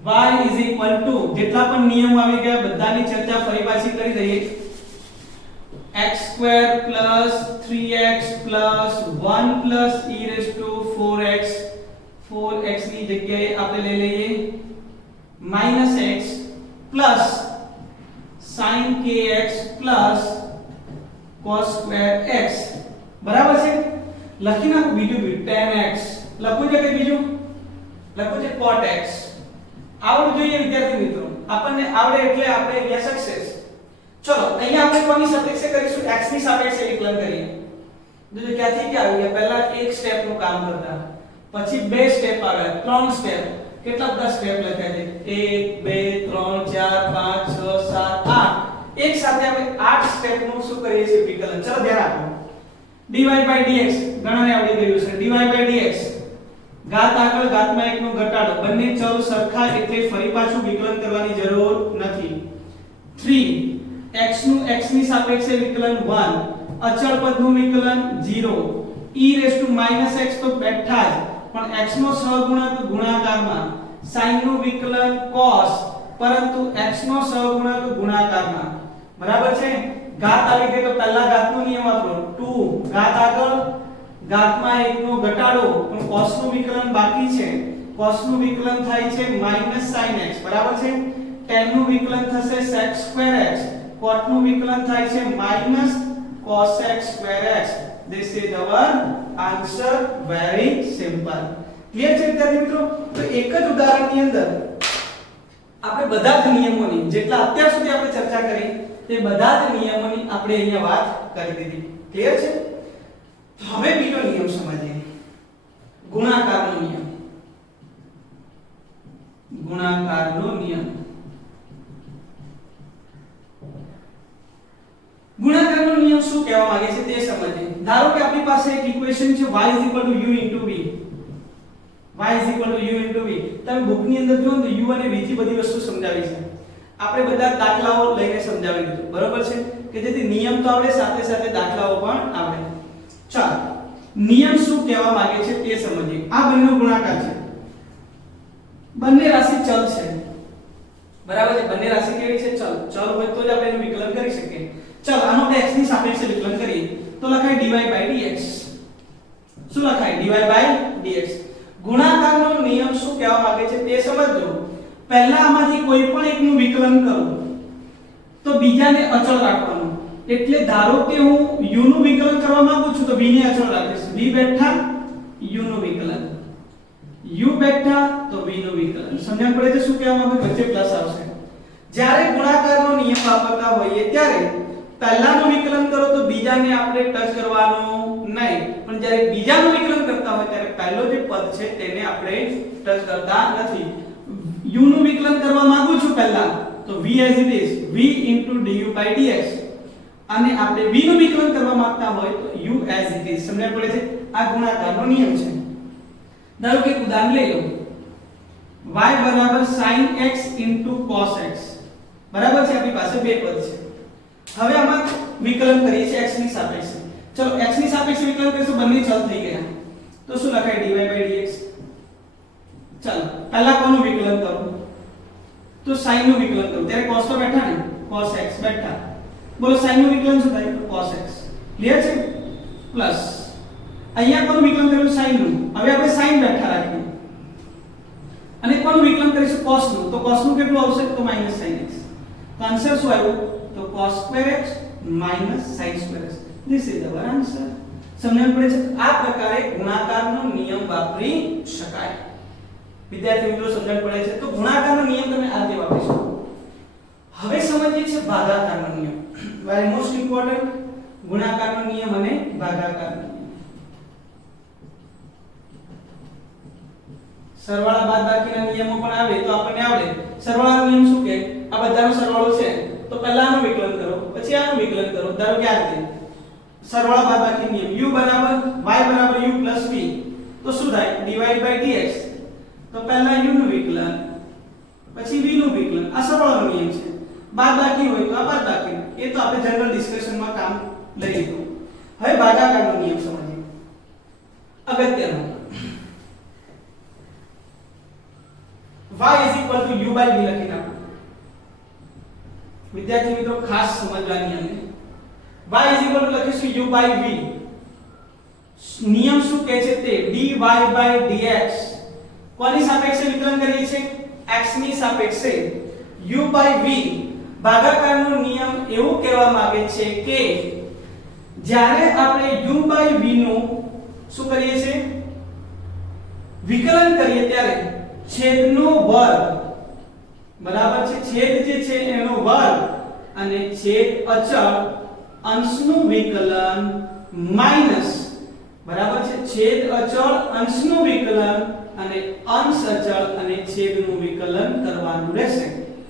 y is equal to જેટલા પણ નિયમો આવી ગયા બધાની ચર્ચા ફરી પાછી કરી દઈએ. x square plus 3x plus 1 plus e raised to 4x ની જગ્યાએ આપણે લઈ લઈએ minus x plus sin kx plus cos square x. બરાબર છે? લખી નાખો બીજું બી 10x. લખવું છે કે બીજું લખવું છે cot x. આવડવું જોઈએ વિદ્યાર્થી મિત્રો. આપણને આવડે એટલે આપણે અહીંયા સક્સેસ. ચલો અહીંયા આપણે કોની સાપેક્ષે કરીશું? x ની સાપેક્ષે વિકલન કરીએ. જો ક્યાંથી ક્યાં આવી ગયા? પહેલા એક સ્ટેપ નું કામ કરતા, પછી બે સ્ટેપ આવ્યા, ત્રણ સ્ટેપ. કેટલા બધા સ્ટેપ લખ્યા છે? 1 2 3 4 5 6 7 8. એક સાથે આપણે 8 સ્ટેપ નું શું કરીએ છીએ? વિકલન. ચલો ધ્યાન આપો. dy by dx ગણને આવડી ગયું છે. dy by dx ઘાત આગળ ઘાતમાં 1 નો ઘટાડો, બંને ચલ સરખા એટલે ફરી પાછું વિકલન કરવાની જરૂર નથી. 3 x નું x ની સાપેક્ષે વિકલન 1, અચળ પદનું વિકલન 0, e raised to -x તો બેઠા જ, પણ x નો સહગુણક ગુણાકારમાં, sin નું વિકલન cos પરંતુ x નો સહગુણક ગુણાકારમાં. બરાબર છે? ઘાત આવી ગઈ તો પહેલા ઘાતનો નિયમ વાપરો. 2 ઘાત આગળ ઘાતમાં 1 નો ઘટાડો, પણ cos નું વિકલન બાકી છે. cos નું વિકલન થાય છે -sin x. બરાબર છે? tan નું વિકલન થશે sec square x. cot નું વિકલન થાય છે -cos x square x. This is our answer. Very simple. Clear છે વિદ્યાર્થી મિત્રો? તો એક જ ઉદાહરણની અંદર આપણે બધા જ નિયમોની જેટલા અત્યાર સુધી આપણે ચર્ચા કરી તે બધા જ નિયમોની આપણે અહીંયા વાત કરી દીધી. ક્લિયર છે? હવે બીજો નિયમ સમજીએ. ગુણાકારનો નિયમ. ગુણાકારનો નિયમ નિયમ શું કહેવા માંગે છે તે સમજીએ. ધારો કે આપણી પાસે એક ઇક્વેશન છે y u * v, y u * v. તમે બુકની અંદર જો તો u અને v થી બધી વસ્તુ સમજાવી છે. આપણે બધા દાખલાઓ લઈને સમજાવી દીધું, બરોબર છે, કે જેથી નિયમ તો આવડે સાથે સાથે દાખલાઓ પણ આવડે. ચાલો નિયમ શું કહેવા માંગે છે તે સમજીએ. આ બંનેનો ગુણાકાર છે, બંને રાશિ ચલ છે, બરાબર છે. બંને રાશિ કેવી છે? ચલ હોય તો જ આપણે એનું વિકલન કરી શકીએ. ચાલો આનો આપણે x ની સાપેક્ષે વિકલન કરીએ તો લખાય dy/dx. શું લખાય? dy/dx. ગુણાકારનો નિયમ શું કહેવા માંગે છે તે સમજો. પહેલા આમાંથી કોઈ પણ એકનું વિકલન કરું તો બીજાને અચળ રાખવાનું. એટલે ધારો કે હું u નું વિકલન કરવા માંગુ છું તો v ને અચળ રાખીશ. v બેઠા u નું વિકલન, u બેઠા તો v નું વિકલન. સમજણ પડે છે શું કહેવા માંગુ? વચ્ચે પ્લસ આવશે. જ્યારે ગુણાકારનો નિયમ વાપરતા હોઈએ ત્યારે પહેલાનું વિકલન કરો તો બીજાને આપણે ટચ કરવાનું નહીં, પણ જ્યારે બીજાનું વિકલન કરતા હોય ત્યારે પહેલો જે પદ છે તેને આપણે ટચ કરતા નથી. u નું વિકલન કરવા માંગુ છું પહેલા તો v as it is, v * du/dx, અને આપણે v નું વિકલન કરવા માંગતા હોય તો u as it is. સમજણ પડે છે? આ ગુણાકારનો નિયમ છે. ધારો કે ઉદાહરણ લઈ લો, y = sin x * cos x, બરાબર છે. આપણી પાસે બે પદ છે. હવે આમાં વિકલન કરીએ છીએ x ની સાપેક્ષે. ચલો x ની સાપેક્ષે વિકલન કરીશું, બંને ચલ થઈ ગયા તો શું લખાય? dy/dx. ચાલો પહેલા કોનું વિકલન કરું તો sin નું વિકલન કરું. ત્યારે cos તો બેઠા ને, cos x બેઠા. બોલો sin નું વિકલન શું થાય? તો cos x. ક્લિયર છે? પ્લસ અહીંયા કોનું વિકલન કર્યું? sin નું. હવે આપણે sin બેઠા રાખીએ અને કોનું વિકલન કરીશું? cos નું. તો cos નું કેટલું આવશે? તો -sin x. તો આન્સર શું આવ્યો? તો cos square x - sin square x. This is our answer. સમજણ પડે છે? આ પ્રકારે ગુણાકારનો નિયમ વાપરી શકાય. વિદ્યાર્થી મિત્રો સમજણ પડે છે? તો ગુણાકારનો નિયમ તમે આ રીતે વાપરી શકો. હવે સમજીએ છીએ ભાગાકારનો નિયમ. વેરી મોસ્ટ ઇમ્પોર્ટન્ટ, ગુણાકારનો નિયમ અને ભાગાકારનો નિયમ. સરવાળા બાદબાકીના નિયમો પણ આવે તો આપણને આવડે. સરવાળાનો નિયમ શું કહે? આ બધાનો સરવાળો છે તો પહેલા આનું વિકલન કરો પછી આનું વિકલન કરો. ધારો કે આ રીતે સરવાળા બાદબાકી નિયમ u = y = u + v તો શું થાય? dy/dx. તો પહેલા u નું વિકલન પછી v નું વિકલન. આ સરવાળાનો નિયમ છે. બાદબાકી હોય તો આ બાદબાકી. એ તો આપણે જનરલ ડિસ્કશનમાં કામ લઈ લીધું. હવે ભાગાકારનો નિયમ સમજીએ. અગત્યનો y = u/v લખી નાખો. વિદ્યાર્થી મિત્રો ખાસ સમજવાની અને y લખીશું u/v. નિયમ શું કહે છે તે dy/dx. કોની સાપેક્ષે વિકલન કરીએ છીએ? x ની સાપેક્ષે. u/v ભાગાકારનો નિયમ એવું કહેવા માંગે છે કે જ્યારે આપણે u/v નું શું કરીએ છીએ? વિકલન કરીએ ત્યારે છેદનો વર્ગ, બરાબર છે, છેદ જે છે એનો વર્ગ અને છેદ અચળ અંશનું વિકલન માઈનસ, બરાબર છે, છેદ અચળ અંશનું વિકલન અને અંશ અચળ અને છેદનું વિકલન કરવાનું રહેશે.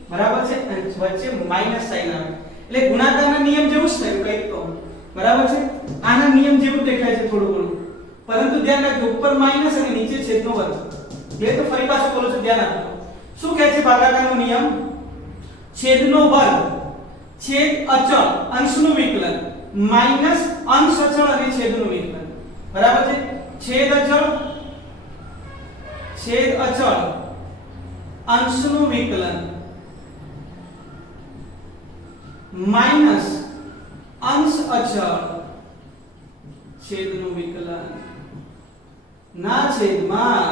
બરાબર છે? વચ્ચે માઈનસ સાઈન આવે એટલે ગુણાકારના નિયમ જેવું જ થયું કંઈક તો. બરાબર છે? આના નિયમ જેવું દેખાય છે થોડું ઘણું, પરંતુ ધ્યાન રાખજો ઉપર માઈનસ અને નીચે છેદનો વર્ગ. એટલે તો ફરી પાછું બોલું છું, ધ્યાન આપજો. શું કહે છે ભાગાકારનો નિયમ? છેદનો વર્ગ છેદ અચળ અંશનું વિકલન માઈનસ અંશ અચળ અને છેદનું વિકલન. બરાબર છે? છેદ અચળ અંશનું વિકલન માઈનસ અંશ અચળ છેદનું વિકલન ના છેદમાં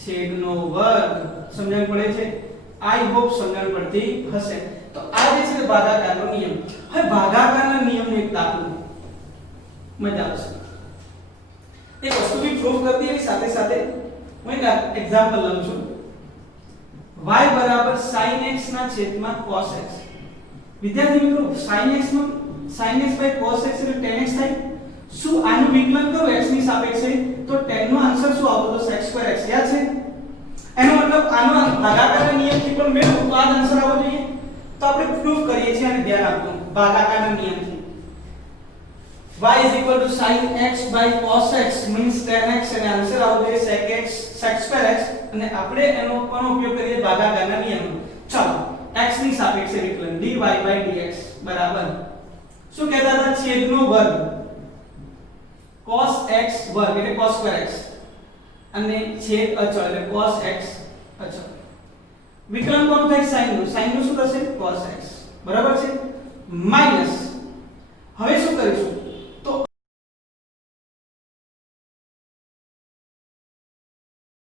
છેદનો વર્ગ. સમજણ પડે છે? આઈ હોપ સમજણ પડતી હશે. તો આ જે છે ભાગાકારનો નિયમ. હવે ભાગાકારના નિયમનો એક દાખલો મજા આવશે. એક વસ્તુ બી પ્રૂફ કરતી એની સાથે સાથે હું એક એક્ઝામ્પલ લઉં છું. y = sin x ના છેદમાં cos x. વિદ્યાર્થી મિત્રો sin x / cos x એટલે tan x થાય. શું આનું વિકલન કરો x ની સાપેક્ષે તો tan નો આન્સર શું આવતો? તો sec2x. યાદ છે? એનો મતલબ આનો ભાગાકારના નિયમથી પણ મેળવો તો આ આન્સર આવવો જોઈએ. તો આપણે પ્રૂફ કરીએ છીએ અને ધ્યાન આપજો ભાગાકારના નિયમથી. y is equal to sin x by cos x means tan x અને આન્સર આવશે sec x sec square x અને આપણે એનો કોનો ઉપયોગ કરીએ ભાગાકારના નિયમનો. ચાલો x ની સાપેક્ષે વિકલન dy by dx બરાબર શું કહેતા હતા છેદનો વર્ગ cos x વર્ગ એટલે cos square x અને છેદ અચળ એટલે cos x અચળ. વિકલન કોણ થાય sin નું શું થશે cos x બરાબર છે માઈનસ હવે શું કરીશું